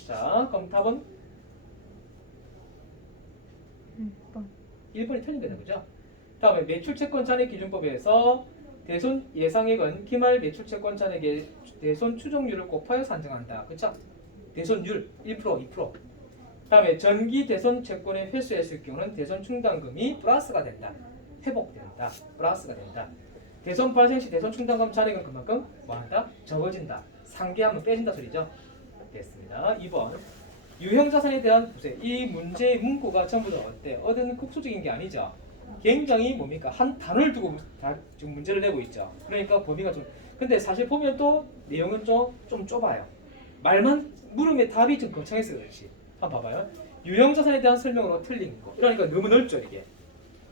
자, 그럼 답은 1번이 틀린 거죠, 그죠? 다음에 매출채권 잔액기준법에서 대손 예상액은 기말 매출채권 잔액의 대손 추정률을 곱하여 산정한다. 그쵸? 대손율 1%, 2%. 다음에 전기 대손 채권의 회수했을 경우는 대손 충당금이 플러스가 된다. 회복된다. 플러스가 된다. 대손 발생 시 대손 충당금 잔액은 그만큼 뭐한다? 적어진다. 상계하면 빼진다 소리죠. 됐습니다. 2번. 유형자산에 대한 부세. 이 문제의 문구가 전부 다 어때? 어떤 국소적인 게 아니죠. 굉장히 뭡니까? 한 단어를 두고 지금 문제를 내고 있죠. 그러니까 범위가 좀. 근데 사실 보면 또 내용은 좀 좁아요. 말만 물음에 답이 좀 거창해서 그렇지. 한번 봐봐요. 유형자산에 대한 설명으로 틀린 거. 그러니까 너무 넓죠, 이게.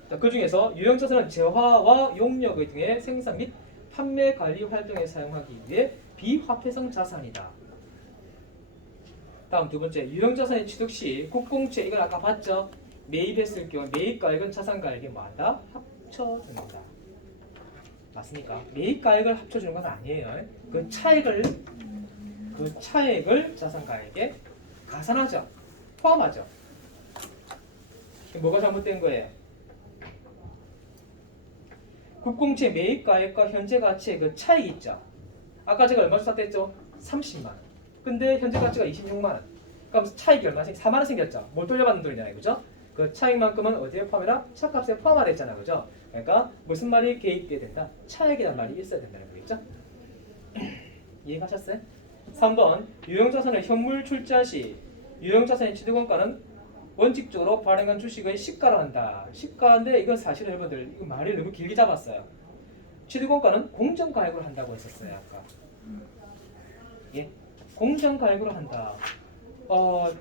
그 중에서 유형자산은 재화와 용역 등의 생산 및 판매 관리 활동에 사용하기 위해 비화폐성 자산이다. 다음 두 번째, 유형자산의 취득 시 국공채 이걸 아까 봤죠? 매입했을 경우 매입가액은 자산가액에 뭐한다? 합쳐준다. 맞습니까? 매입가액을 합쳐주는 건 아니에요. 그 차액을 자산가액에 가산하죠. 포함하죠. 뭐가 잘못된 거예요? 국공채 매입가액과 현재 가치의 그 차이 있죠. 아까 제가 얼마 줬다 했죠? 30만 원. 근데 현재 가치가 26만 원. 그럼 차익이 얼마? 4만 원 생겼죠. 못 돌려받는 돈이잖아요, 그죠? 그 차익만큼은 어디에 포함해라? 차값에 포함하라 했잖아, 그죠? 그러니까 무슨 말이 개입돼야 된다? 차익이란 말이 있어야 된다는 거겠죠? 이해가셨어요? 3번 유형자산의 현물 출자 시 유형자산의 취득원가는 원칙적으로 발행한 주식의 시가로 한다. 시가인데 이건 사실은 여러분들 이거 말을 너무 길게 잡았어요. 취득원가는 공정가액으로 한다고 했었어요, 아까. 예, 공정가액으로 한다.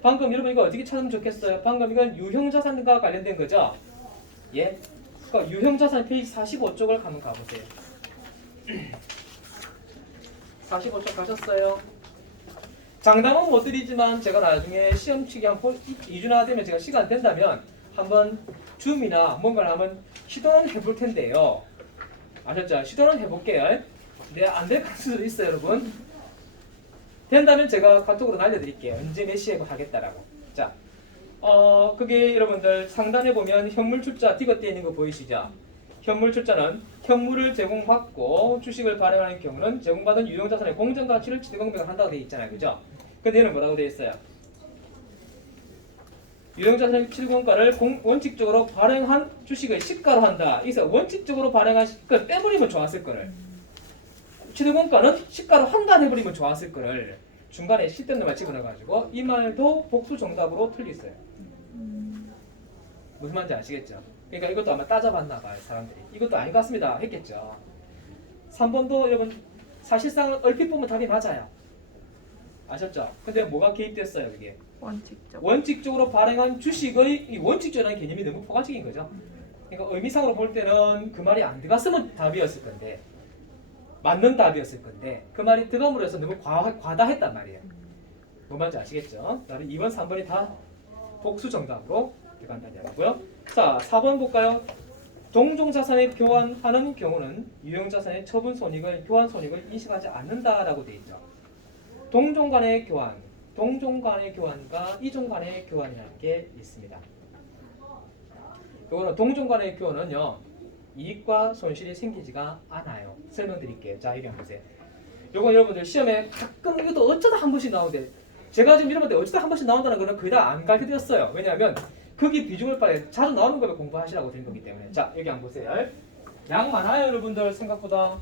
방금 여러분 이거 어떻게 찾으면 좋겠어요? 방금 이건 유형자산과 관련된 거죠? 예, 그러니까 유형자산 페이지 45쪽을 한번 가보세요. 45쪽 가셨어요? 장담은 못 드리지만 제가 나중에 시험 치기 한 2주나 되면 제가 시간 된다면 한번 줌이나 뭔가를 한번 시도는 해볼 텐데요. 아셨죠? 시도는 해볼게요. 근데 안 될 가능성도 있어요, 여러분. 된다면 제가 카톡으로 알려드릴게요. 언제 몇 시에 하겠다라고. 자, 그게 여러분들 상단에 보면 현물 출자 디귿되어 있는 거 보이시죠? 현물 출자는 현물을 제공받고 주식을 발행하는 경우는 제공받은 유형자산의 공정가치를 취득금액을 한다고 되어 있잖아요, 그죠? 근데 얘는 뭐라고 되어 있어요? 유형자산의 취득원가를 원칙적으로 발행한 주식의 시가로 한다. 여기서 원칙적으로 발행한 그걸 빼버리면 좋았을 거를. 취득원가는 시가로 한다 해버리면 좋았을 거를 중간에 실된 놈을 집어넣어가지고 이 말도 복수 정답으로 틀렸어요. 무슨 말인지 아시겠죠? 그러니까 이것도 아마 따져봤나 봐요, 사람들이. 이것도 아닌 것 같습니다 했겠죠. 3번도 여러분 사실상 얼핏 보면 답이 맞아요. 아셨죠? 근데 뭐가 개입됐어요, 이게? 원칙적으로 발행한 주식의 이 원칙적이라는 개념이 너무 포괄적인 거죠. 그러니까 의미상으로 볼 때는 그 말이 안 들어갔으면 답이었을 건데 맞는 답이었을 건데 그 말이 들어감으로 해서 너무 과다했단 말이에요. 뭐 말인지 아시겠죠? 나는 2번, 3번이 다 복수 정답으로 들어간다는 얘기고요. 자, 4번 볼까요? 동종자산의 교환하는 경우는 유형자산의 처분 손익을 교환 손익을 인식하지 않는다라고 되어 있죠. 동종 간의 교환과 이종 간의 교환이라는 게 있습니다. 이거는 동종 간의 교환은요, 이익과 손실이 생기지가 않아요. 설명드릴게요. 자, 이거 한번 보세요. 요거 여러분들 시험에 가끔 이것도 어쩌다 한 번씩 나오는데 제가 지금 여러분들 어쩌다 한 번씩 나온다는 거는 거의 다 안 가르쳐드렸어요. 왜냐하면 거기 비중을 빨리 자주 나오는 거에 공부하시라고 드린 거기 때문에. 자, 여기 한번 보세요. 양 많아요, 여러분들 생각보다.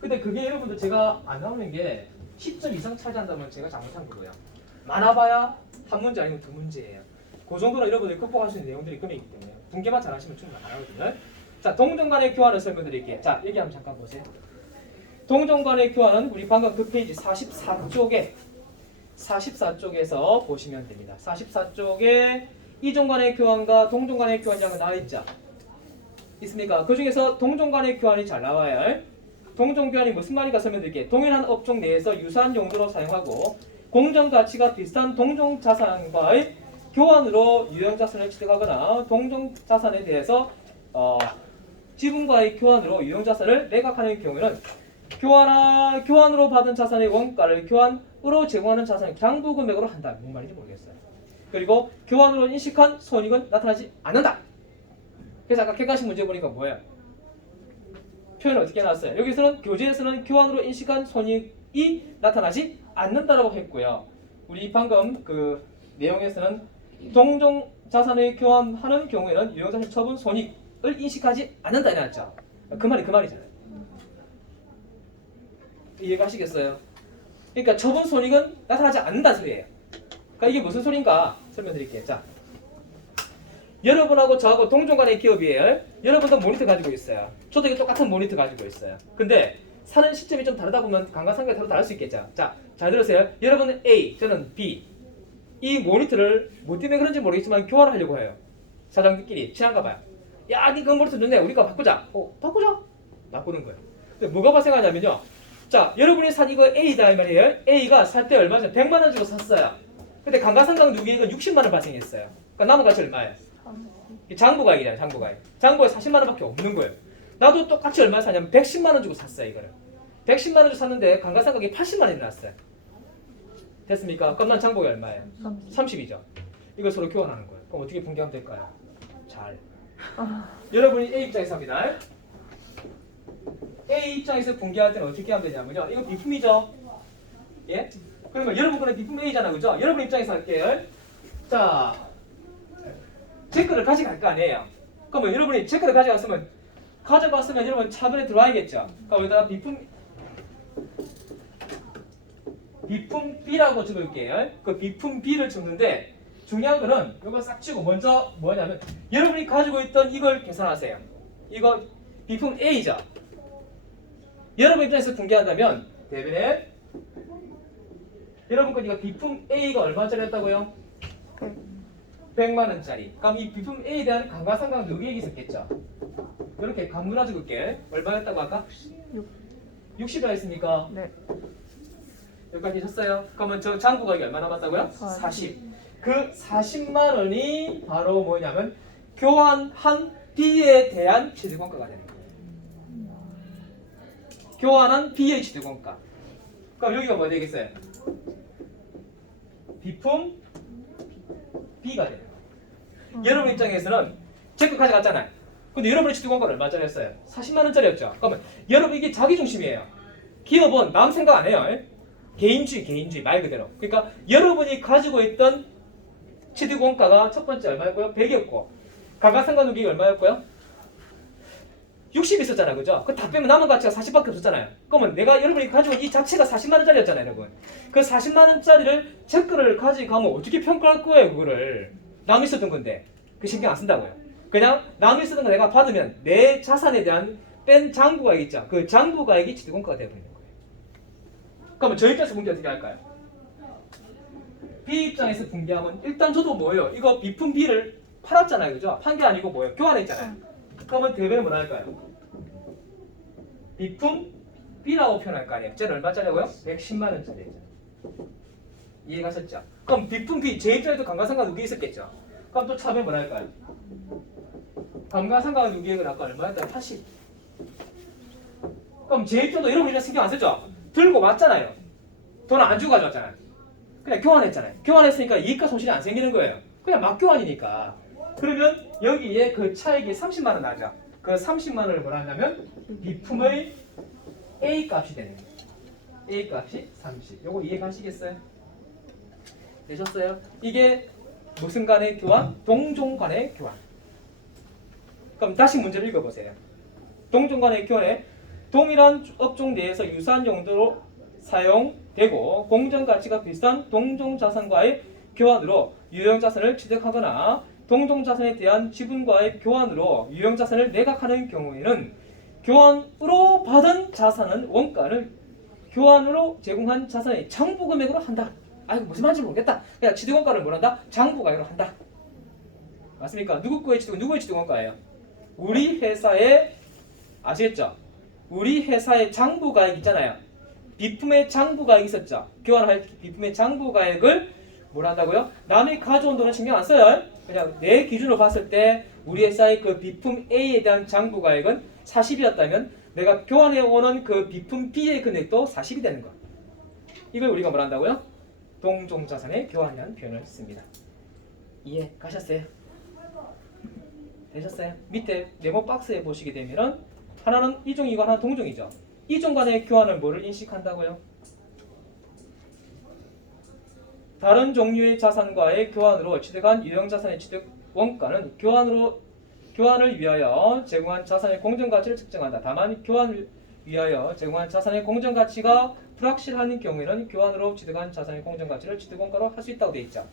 근데 그게 여러분들 제가 안 나오는 게 10점 이상 차지한다면 제가 잘못한 거고요. 많아봐야 한 문제 아니면 두 문제예요. 그 정도로 여러분들이 극복할 수 있는 내용들이 금이기 때문에 분개만 잘하시면 충분히 나오거든요. 자, 동종 간의 교환을 설명드릴게요. 자, 여기 한번 잠깐 보세요. 동종 간의 교환은 우리 방금 그 페이지 44쪽에서 보시면 됩니다. 44쪽에 이종 간의 교환과 동종 간의 교환이라는 거 나와 있죠? 있습니까? 그 중에서 동종 간의 교환이 잘 나와요. 동종 교환이 무슨 말인가 설명드릴게요. 동일한 업종 내에서 유사한 용도로 사용하고 공정 가치가 비슷한 동종 자산과의 교환으로 유형 자산을 취득하거나 동종 자산에 대해서 지분과의 교환으로 유형 자산을 매각하는 경우에는 교환으로 받은 자산의 원가를 교환으로 제공하는 자산의 장부 금액으로 한다. 무슨 말인지 모르겠어요. 그리고 교환으로 인식한 손익은 나타나지 않는다. 그래서 아까 객관식 문제 보니까 뭐예요? 표현 어떻게 나왔어요? 여기서는 교재에서는 교환으로 인식한 손익이 나타나지 않는다라고 했고요. 우리 방금 그 내용에서는 동종 자산의 교환하는 경우에는 유형자산 처분 손익을 인식하지 않는다 이랬죠. 그 말이 그 말이잖아요. 이해가시겠어요? 그러니까 처분 손익은 나타나지 않는다는 소리예요. 그러니까 이게 무슨 소린가 설명드릴게요. 자, 여러분하고 저하고 동종 간의 기업이에요. 여러분도 모니터 가지고 있어요. 저도 이게 똑같은 모니터 가지고 있어요. 근데 사는 시점이 좀 다르다 보면 감가상각이 서로 다를 수 있겠죠. 자, 잘 들으세요. 여러분은 A, 저는 B. 이 모니터를 뭐 때문에 그런지 모르겠지만 교환을 하려고 해요. 사장님끼리 친한가 봐요. 야, 니 그 모니터 좋네. 우리가 바꾸자. 바꾸자. 바꾸는 거예요. 근데 뭐가 발생하냐면요. 자, 여러분이 산 이거 A다 이 말이에요. A가 살 때 얼마죠? 100만 원 주고 샀어요. 근데 감가상각 누기익은 60만 원 발생했어요. 그러니까 남은 가치 얼마예요? 이게 장부가액이잖아요. 장부가액. 장부에 40만 원밖에 없는 거예요. 나도 똑같이 얼마 사냐면 110만 원 주고 샀어요. 이거를. 110만 원 주고 샀는데 감가상각이 80만 원이 나왔어요. 됐습니까? 그럼 난 장부가 얼마예요? 30이죠. 이걸 서로 교환하는 거예요. 그럼 어떻게 분개하면 될까요? 잘. 여러분이 A 입장에서 합니다. A 입장에서 분개할 때는 어떻게 하면 되냐면요. 이거 비품이죠. 예? 그러면 여러분 거는 비품 A잖아, 그죠? 여러분 입장에서 할게요. 자, 제 거를 가져갈 거 아니에요. 그러면 여러분이 제 거를 가져갔으면 여러분 차분에 들어와야겠죠. 그럼 여기다가 비품 B라고 적을게요. 그 비품 B를 적는데 중요한 거는 이거 싹 치고 먼저 뭐냐면 여러분이 가지고 있던 이걸 계산하세요. 이거 비품 A죠. 여러분 입장에서 분개한다면 대변에 여러분 거니까 비품 A가 얼마짜리였다고요? 100만 원짜리. 그럼 이 비품 A에 대한 감가상각 누기액이 있었겠죠. 이렇게 감문화 적을게. 얼마였다고 아까? 60이라 했습니까? 네. 여기까지 되셨어요? 그러면 저 장부가액이 얼마 남았다고요? 40. 그 40만 원이 바로 뭐냐면 교환한 B에 대한 취득원가가 되는 거예요. 교환한 B의 취득원가. 그럼 여기가 뭐 되겠어요? 비품 B가 되는 거예요. 여러분 입장에서는 제거 가져갔잖아요. 근데 여러분의 취득원가는 얼마짜리였어요? 40만 원짜리였죠. 그러면 여러분 이게 자기 중심이에요. 기업은 남 생각 안 해요. 개인주의 말 그대로. 그러니까 여러분이 가지고 있던 취득원가가 첫 번째 얼마였고요? 100이었고 감가상각 누기가 얼마였고요? 60 있었잖아요. 그죠? 그 다 빼면 남은 가치가 40밖에 없었잖아요. 그러면 내가 여러분이 가지고 이 자체가 40만 원짜리였잖아요. 여러분. 그 40만 원짜리를 제 거를 가져가면 어떻게 평가할 거예요. 그거를. 남이 쓰던 건데. 그 신경 안 쓴다고요. 그냥 남이 쓰던 거 내가 받으면 내 자산에 대한 뺀 장부가액 있죠. 그 장부가액이 취득원가가 되어버리는 거예요. 그러면 저희 입장에서 분개 어떻게 할까요? B 입장에서 분개하면 일단 저도 뭐예요? 이거 비품 B를 팔았잖아요. 그죠? 판 게 아니고 뭐예요? 교환했잖아요. 그러면 대변을 뭐라 할까요? 비품 B라고 표현할 거 아니에요. 쟤는 얼마짜리고요? 110만 원짜리죠. 이해가셨죠? 그럼 비품 B 제 입장에도 감가상각 누기 있었겠죠? 그럼 또 차변 뭐라 할까요? 감가상각 누기액은 아까 얼마였다? 80. 그럼 제 입장도 여러분 이런 신경 안 쓰죠? 들고 왔잖아요. 돈 안 주고 가져왔잖아요. 그냥 교환했잖아요. 교환했으니까 이익과 손실이 안 생기는 거예요. 그냥 막 교환이니까. 그러면 여기에 그 차익이 30만 원 나죠. 그 30만 원을 뭐라 한다면 비품의 A 값이 되는 거예요. A 값이 30. 요거 이해가시겠어요? 되셨어요? 이게 무슨 간의 교환? 동종 간의 교환. 그럼 다시 문제를 읽어보세요. 동종 간의 교환에 동일한 업종 내에서 유사한 용도로 사용되고 공정 가치가 비슷한 동종 자산과의 교환으로 유형 자산을 취득하거나 동종 자산에 대한 지분과의 교환으로 유형 자산을 매각하는 경우에는 교환으로 받은 자산은 원가를 교환으로 제공한 자산의 장부 금액으로 한다. 아 이거 무슨 말인지 모르겠다. 그냥 취득원가를 뭘 한다? 장부가액으로 한다. 맞습니까? 누구의 취득원가예요? 우리 회사의 아시겠죠? 우리 회사의 장부가액 있잖아요. 비품의 장부가액 있었죠. 교환할 비품의 장부가액을 뭘 한다고요? 남이 가져온 돈은 신경 안 써요. 그냥 내 기준으로 봤을 때 우리 회사의 그 비품 A에 대한 장부가액은 40이었다면 내가 교환해 오는 그 비품 B의 금액도 40이 되는 거야. 이걸 우리가 뭘 한다고요? 동종자산의 교환이라는 표현을 씁니다. 이해 가셨어요? 되셨어요? 밑에 네모 박스에 보시게 되면은 하나는 이종이고 하나는 동종이죠. 이종 간의 교환을 뭐를 인식한다고요? 다른 종류의 자산과의 교환으로 취득한 유형 자산의 취득 원가는 교환을 위하여 제공한 자산의 공정 가치를 측정한다. 다만 교환을 위하여 제공한 자산의 공정 가치가 불확실한 경우에는 교환으로 취득한 자산의 공정 가치를 취득 원가로 할 수 있다고 되어 있죠.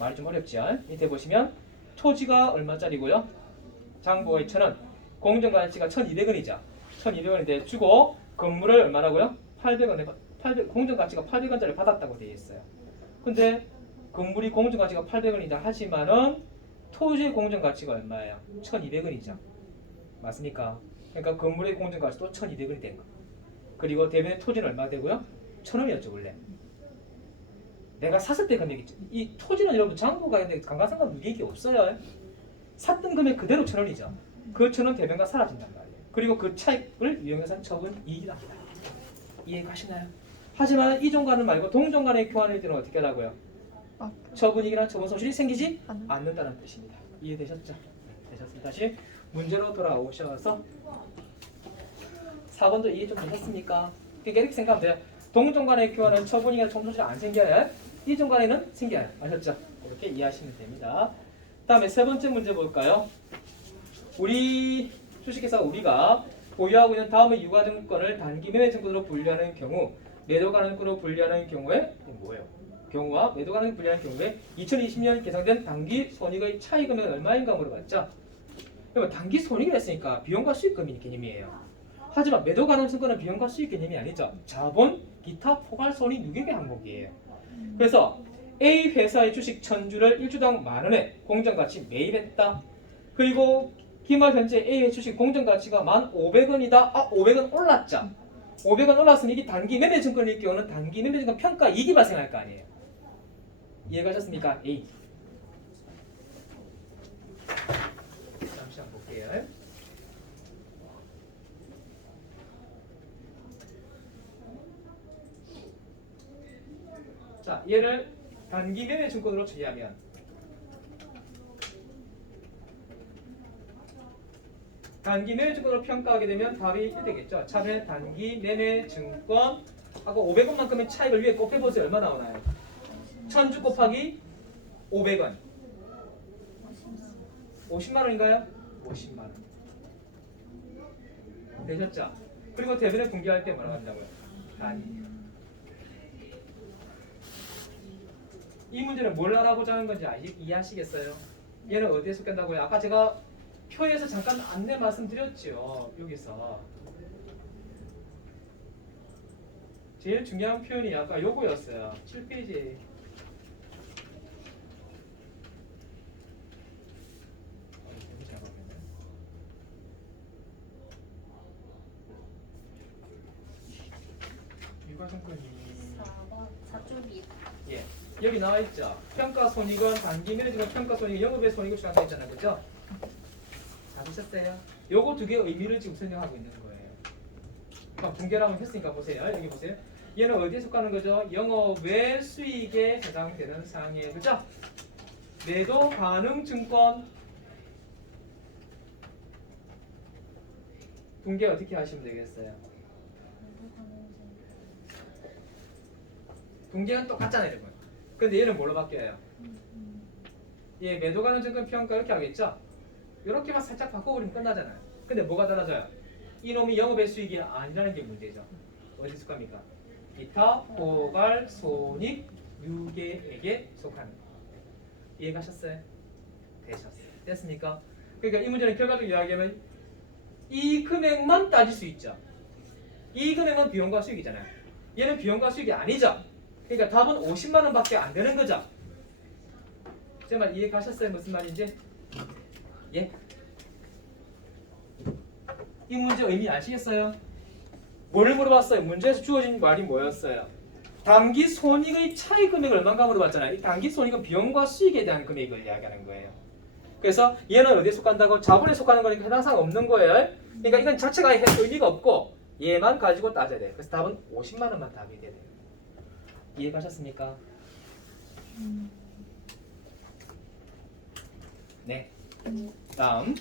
말이 좀 어렵죠. 밑에 보시면 토지가 얼마짜리고요? 장부의 1,000원, 공정 가치가 1,200원이죠. 1,200원인데 주고 건물을 얼마라고요? 800원에 공정 가치가 800원짜리 받았다고 되어 있어요. 근데 건물이 공정 가치가 800원이다 하지만은 토지의 공정 가치가 얼마예요? 1,200원이죠. 맞습니까? 그러니까 건물의 공정 가치도 1,200원이 되는 거예요. 그리고 대변의 토지는 얼마 되고요? 1,000원이었죠 원래. 내가 샀을 때 금액이죠. 이 토지는 여러분 장부가인데 감가상각 누계액이 없어요. 샀던 금액 그대로 1,000원이죠. 그 1,000원 대변가 사라진단 말이에요. 그리고 그 차익을 이용해서 처분 이익이 납니다. 이해가시나요? 하지만 이종간은 말고 동종간의 교환일 때는 어떻게 하라고요? 처분이익이나 처분 손실이 생기지 않는다는 뜻입니다. 이해되셨죠? 되셨습니다. 다시 문제로 돌아오셔서 4번도 이해 좀 되셨습니까? 그러니까 이렇게 생각하면 돼요. 동종간의 교환은 처분이익이나 처분 손실이 안 생겨요. 이종간에는 생겨요. 아셨죠? 이렇게 이해하시면 됩니다. 다음에 세 번째 문제 볼까요? 우리 주식회사 우리가 보유하고 있는 다음의 유가증권을 단기 매매증권으로 분류하는 경우 매도 가능권으로 분류하는 경우에 뭐예요? 경우와 매도 가능권 분류하는 경우에 2020년 계상된 단기 손익의 차이 금액은 얼마인가 물어봤죠? 그러면 단기 손익을 했으니까 비용과 수익금이 개념이에요. 하지만 매도 가능성권은 비용과 수익 개념이 아니죠. 자본, 기타, 포괄 손익 누계의 항목이에요. 그래서 A 회사의 주식 1,000주를 1주당 만원에 공정가치 매입했다. 그리고 기말 현재 A의 주식 공정가치가 1,500원이다. 아, 500원 올랐죠. 500원 올랐으니 이게 단기 매매증권일 경우는 단기 매매증권 평가 이익이 발생할 거 아니에요. 이해가셨습니까? A. 잠시 한번 볼게요. 자, 얘를 단기 매매증권으로 처리하면 단기 매매증권으로 평가하게 되면 답이 1 되겠죠. 차변 단기 매매증권 아까 500원만큼의 차익을 위에 곱해보세요. 얼마 나오나요? 1,000주 곱하기 500원 50만원인가요? 50만원 되셨죠? 그리고 대변을 공개할 때 뭐라고 한다고요? 단위. 이 문제는 뭘 알아보자는 건지 이해하시겠어요? 얘는 어디에 속한다고요? 아까 제가 표에서 잠깐 안내 말씀드렸죠. 여기서 제일 중요한 표현이 아까 요거였어요. 7페이지. 유가증권이 4번 4쪽이 예, 여기 나와 있죠. 평가 손익은 단기 매매증권 평가 손익 영업의 손익을 추가되어 있잖아요. 그죠? 다 보셨어요? 요거 두 개의 의미를 지금 설명하고 있는 거예요. 그럼 분개를 한번 했으니까 보세요. 여기 보세요. 얘는 어디에 속하는 거죠? 영업 외 수익에 해당되는 사항이에요. 그죠? 매도 가능 증권 분개 어떻게 하시면 되겠어요? 분개는 똑같잖아요, 여러분. 근데 얘는 뭘로 바뀌어요? 얘 매도 가능 증권 평가 이렇게 하겠죠? 이렇게만 살짝 바꿔버리면 끝나잖아요. 근데 뭐가 달라져요? 이놈이 영업의 수익이 아니라는 게 문제죠. 어디 속합니까? 기타, 포괄, 손익, 유계액에 속하는 거. 이해가셨어요? 되셨어요. 됐습니까? 그러니까 이 문제는 결과적으로 이야기하면 이 금액만 따질 수 있죠. 이 금액만 비용과 수익이잖아요. 얘는 비용과 수익이 아니죠. 그러니까 답은 50만 원밖에 안 되는 거죠. 제 말 이해가셨어요? 무슨 말인지? 예? 이 문제 의미 아시겠어요? 뭐를 물어봤어요? 문제에서 주어진 말이 뭐였어요? 단기 손익의 차이 금액을 얼마인가 물어봤잖아요. 이 단기 손익은 비용과 수익에 대한 금액을 이야기하는 거예요. 그래서 얘는 어디에 속한다고? 자본에 속하는 거니까 해당 사항 없는 거예요. 그러니까 이건 자체가 의미가 없고 얘만 가지고 따져야 돼요. 그래서 답은 50만 원만 답이 돼야 돼요. 이해가셨습니까? 네. 다음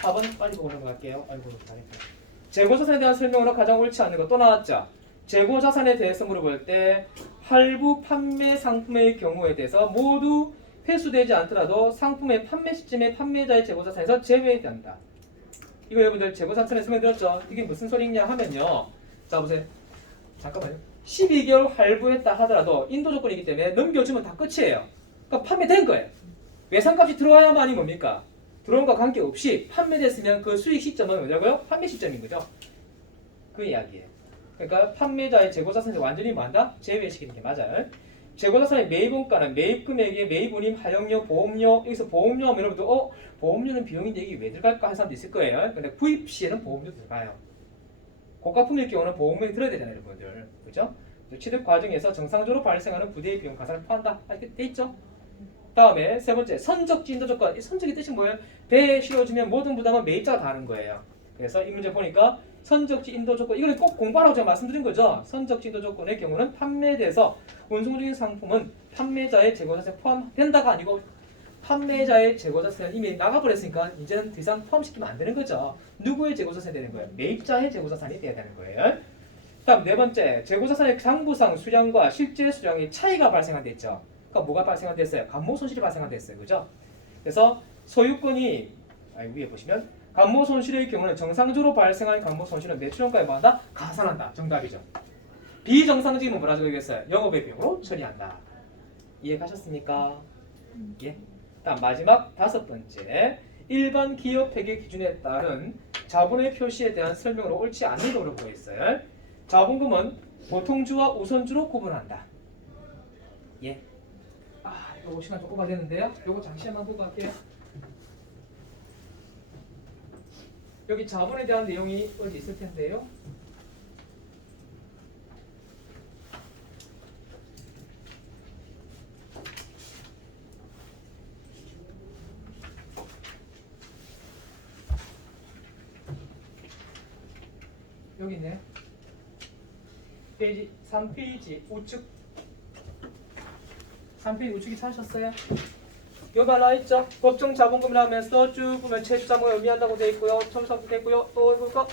4번 빨리 보고 넘어갈게요. 아이고 잘했다. 재고자산에 대한 설명으로 가장 옳지 않은 거 또 나왔죠. 재고자산에 대해서 물어볼 때 할부 판매 상품의 경우에 대해서 모두 회수되지 않더라도 상품의 판매 시점에 판매자의 재고자산에서 제외된다. 이거 여러분들 재고자산에 설명드렸죠. 이게 무슨 소리냐 하면요. 자 보세요. 잠깐만요. 12개월 할부했다 하더라도 인도 조건이기 때문에 넘겨주면 다 끝이에요. 그러니까 판매된 거예요. 외상값이 들어와야만이 뭡니까? 들어온 것과 관계없이 판매됐으면 그 수익 시점은 뭐냐고요? 판매 시점인 거죠. 그 이야기예요. 그러니까 판매자의 재고자산을 완전히 뭐한다? 제외시키는 게 맞아요. 재고자산의 매입원가는 매입금액에 매입운임, 하용료, 보험료. 여기서 보험료 하면 여러분들 보험료는 비용인데 이게 왜 들어갈까 하는 사람도 있을 거예요. 근데 구입 시에는 보험료 들어가요. 고가품일 경우는 보험금이 들어야 되잖아요, 여러분들. 그죠? 취득 과정에서 정상적으로 발생하는 부대의 비용 가산을 포함한다. 이렇게 돼 있죠? 다음에 세 번째, 선적지 인도 조건. 이 선적의 뜻이 뭐예요? 배에 실어주면 모든 부담은 매입자가 다 하는 거예요. 그래서 이 문제 보니까 선적지 인도 조건, 이거는 꼭 공부하라고 제가 말씀드린 거죠. 선적지 인도 조건의 경우는 판매돼서 운송 중인 상품은 판매자의 재고자산에 포함된다가 아니고 판매자의 재고자산은 이미 나가버렸으니까 이제는 더 이상 포함시키면 안 되는 거죠. 누구의 재고자산이 되는 거예요? 매입자의 재고자산이 돼야 되는 거예요. 다음 네 번째, 재고자산의 장부상 수량과 실제 수량의 차이가 발생한 데 있죠. 그러니까 뭐가 발생한 데 있어요? 감모 손실이 발생한 데 있어요. 그죠? 그래서 소유권이 위에 보시면 감모 손실의 경우는 정상적으로 발생한 감모 손실은 매출원가에 뭐한다? 가산한다. 정답이죠. 비정상적이면 뭐라 적어야겠어요? 영업의 비용으로 처리한다. 이해 가셨습니까? 예. 다음 마지막 다섯 번째, 일반 기업 회계 기준에 따른 자본의 표시에 대한 설명으로 옳지 않은 거 물어보고 있어요. 자본금은 보통주와 우선주로 구분한다. 예. 이거 시간 좀 오버되는데요. 이거 잠시만 보고 갈게요. 여기 자본에 대한 내용이 어디 있을 텐데요. 여기 있네. 페이지 3페이지 우측 3페이지 우측이 찾으셨어요? 여기 하나 있죠? 법정 자본금을 하면서 쭉 보면 최저자본을 의미한다고 되어 있고요. 첨삭도 되고요. 또 이거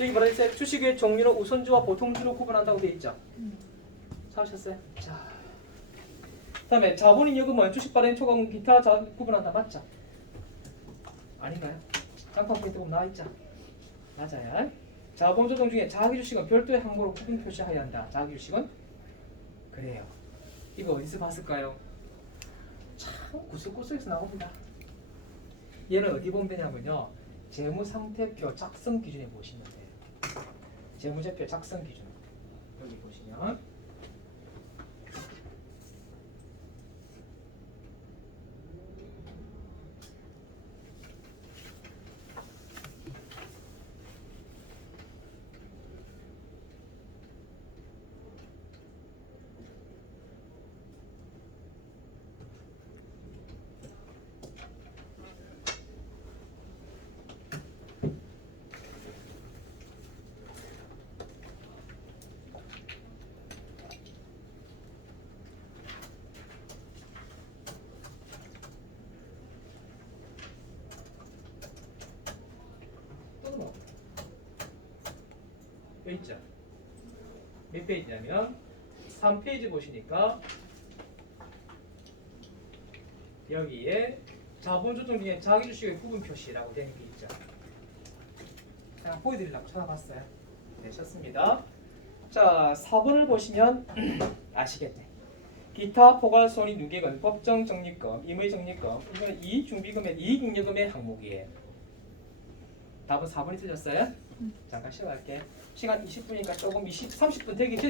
여기 뭐라 했어요? 주식의 종류는 우선주와 보통주로 구분한다고 되어 있죠? 찾으셨어요? 자, 다음에 자본인 요금은 주식 발행 초과금 기타 구분한다. 맞죠? 아닌가요? 장판 포인트 보면 나와 있죠? 맞아요. 자본 조정 중에 자기 주식은 별도의 항목으로 구분 표시해야 한다. 자기 주식은 그래요. 이거 어디서 봤을까요? 참 구석구석에서 나옵니다. 얘는 어디 보면 되냐면요. 재무상태표 작성 기준에 보시면 돼요. 재무제표 작성 기준. 여기 보시면 여기 있죠? 몇 페이지냐면 3페이지 보시니까 여기에 자본 조정 중에 자기 주식의 구분 표시라고 되어 있는 게 있죠. 제가 보여드리려고 찾아봤어요. 되셨습니다. 자, 4번을 보시면 아시겠네. 기타 포괄손익 누계금, 법정 적립금, 임의 적립금, 이거는 이익 준비금의 이익잉여금의 항목이에요. 답은 4번이 틀렸어요? 잠깐 쉬어갈게. 시간 20분이니까 조금 30분 되기 전에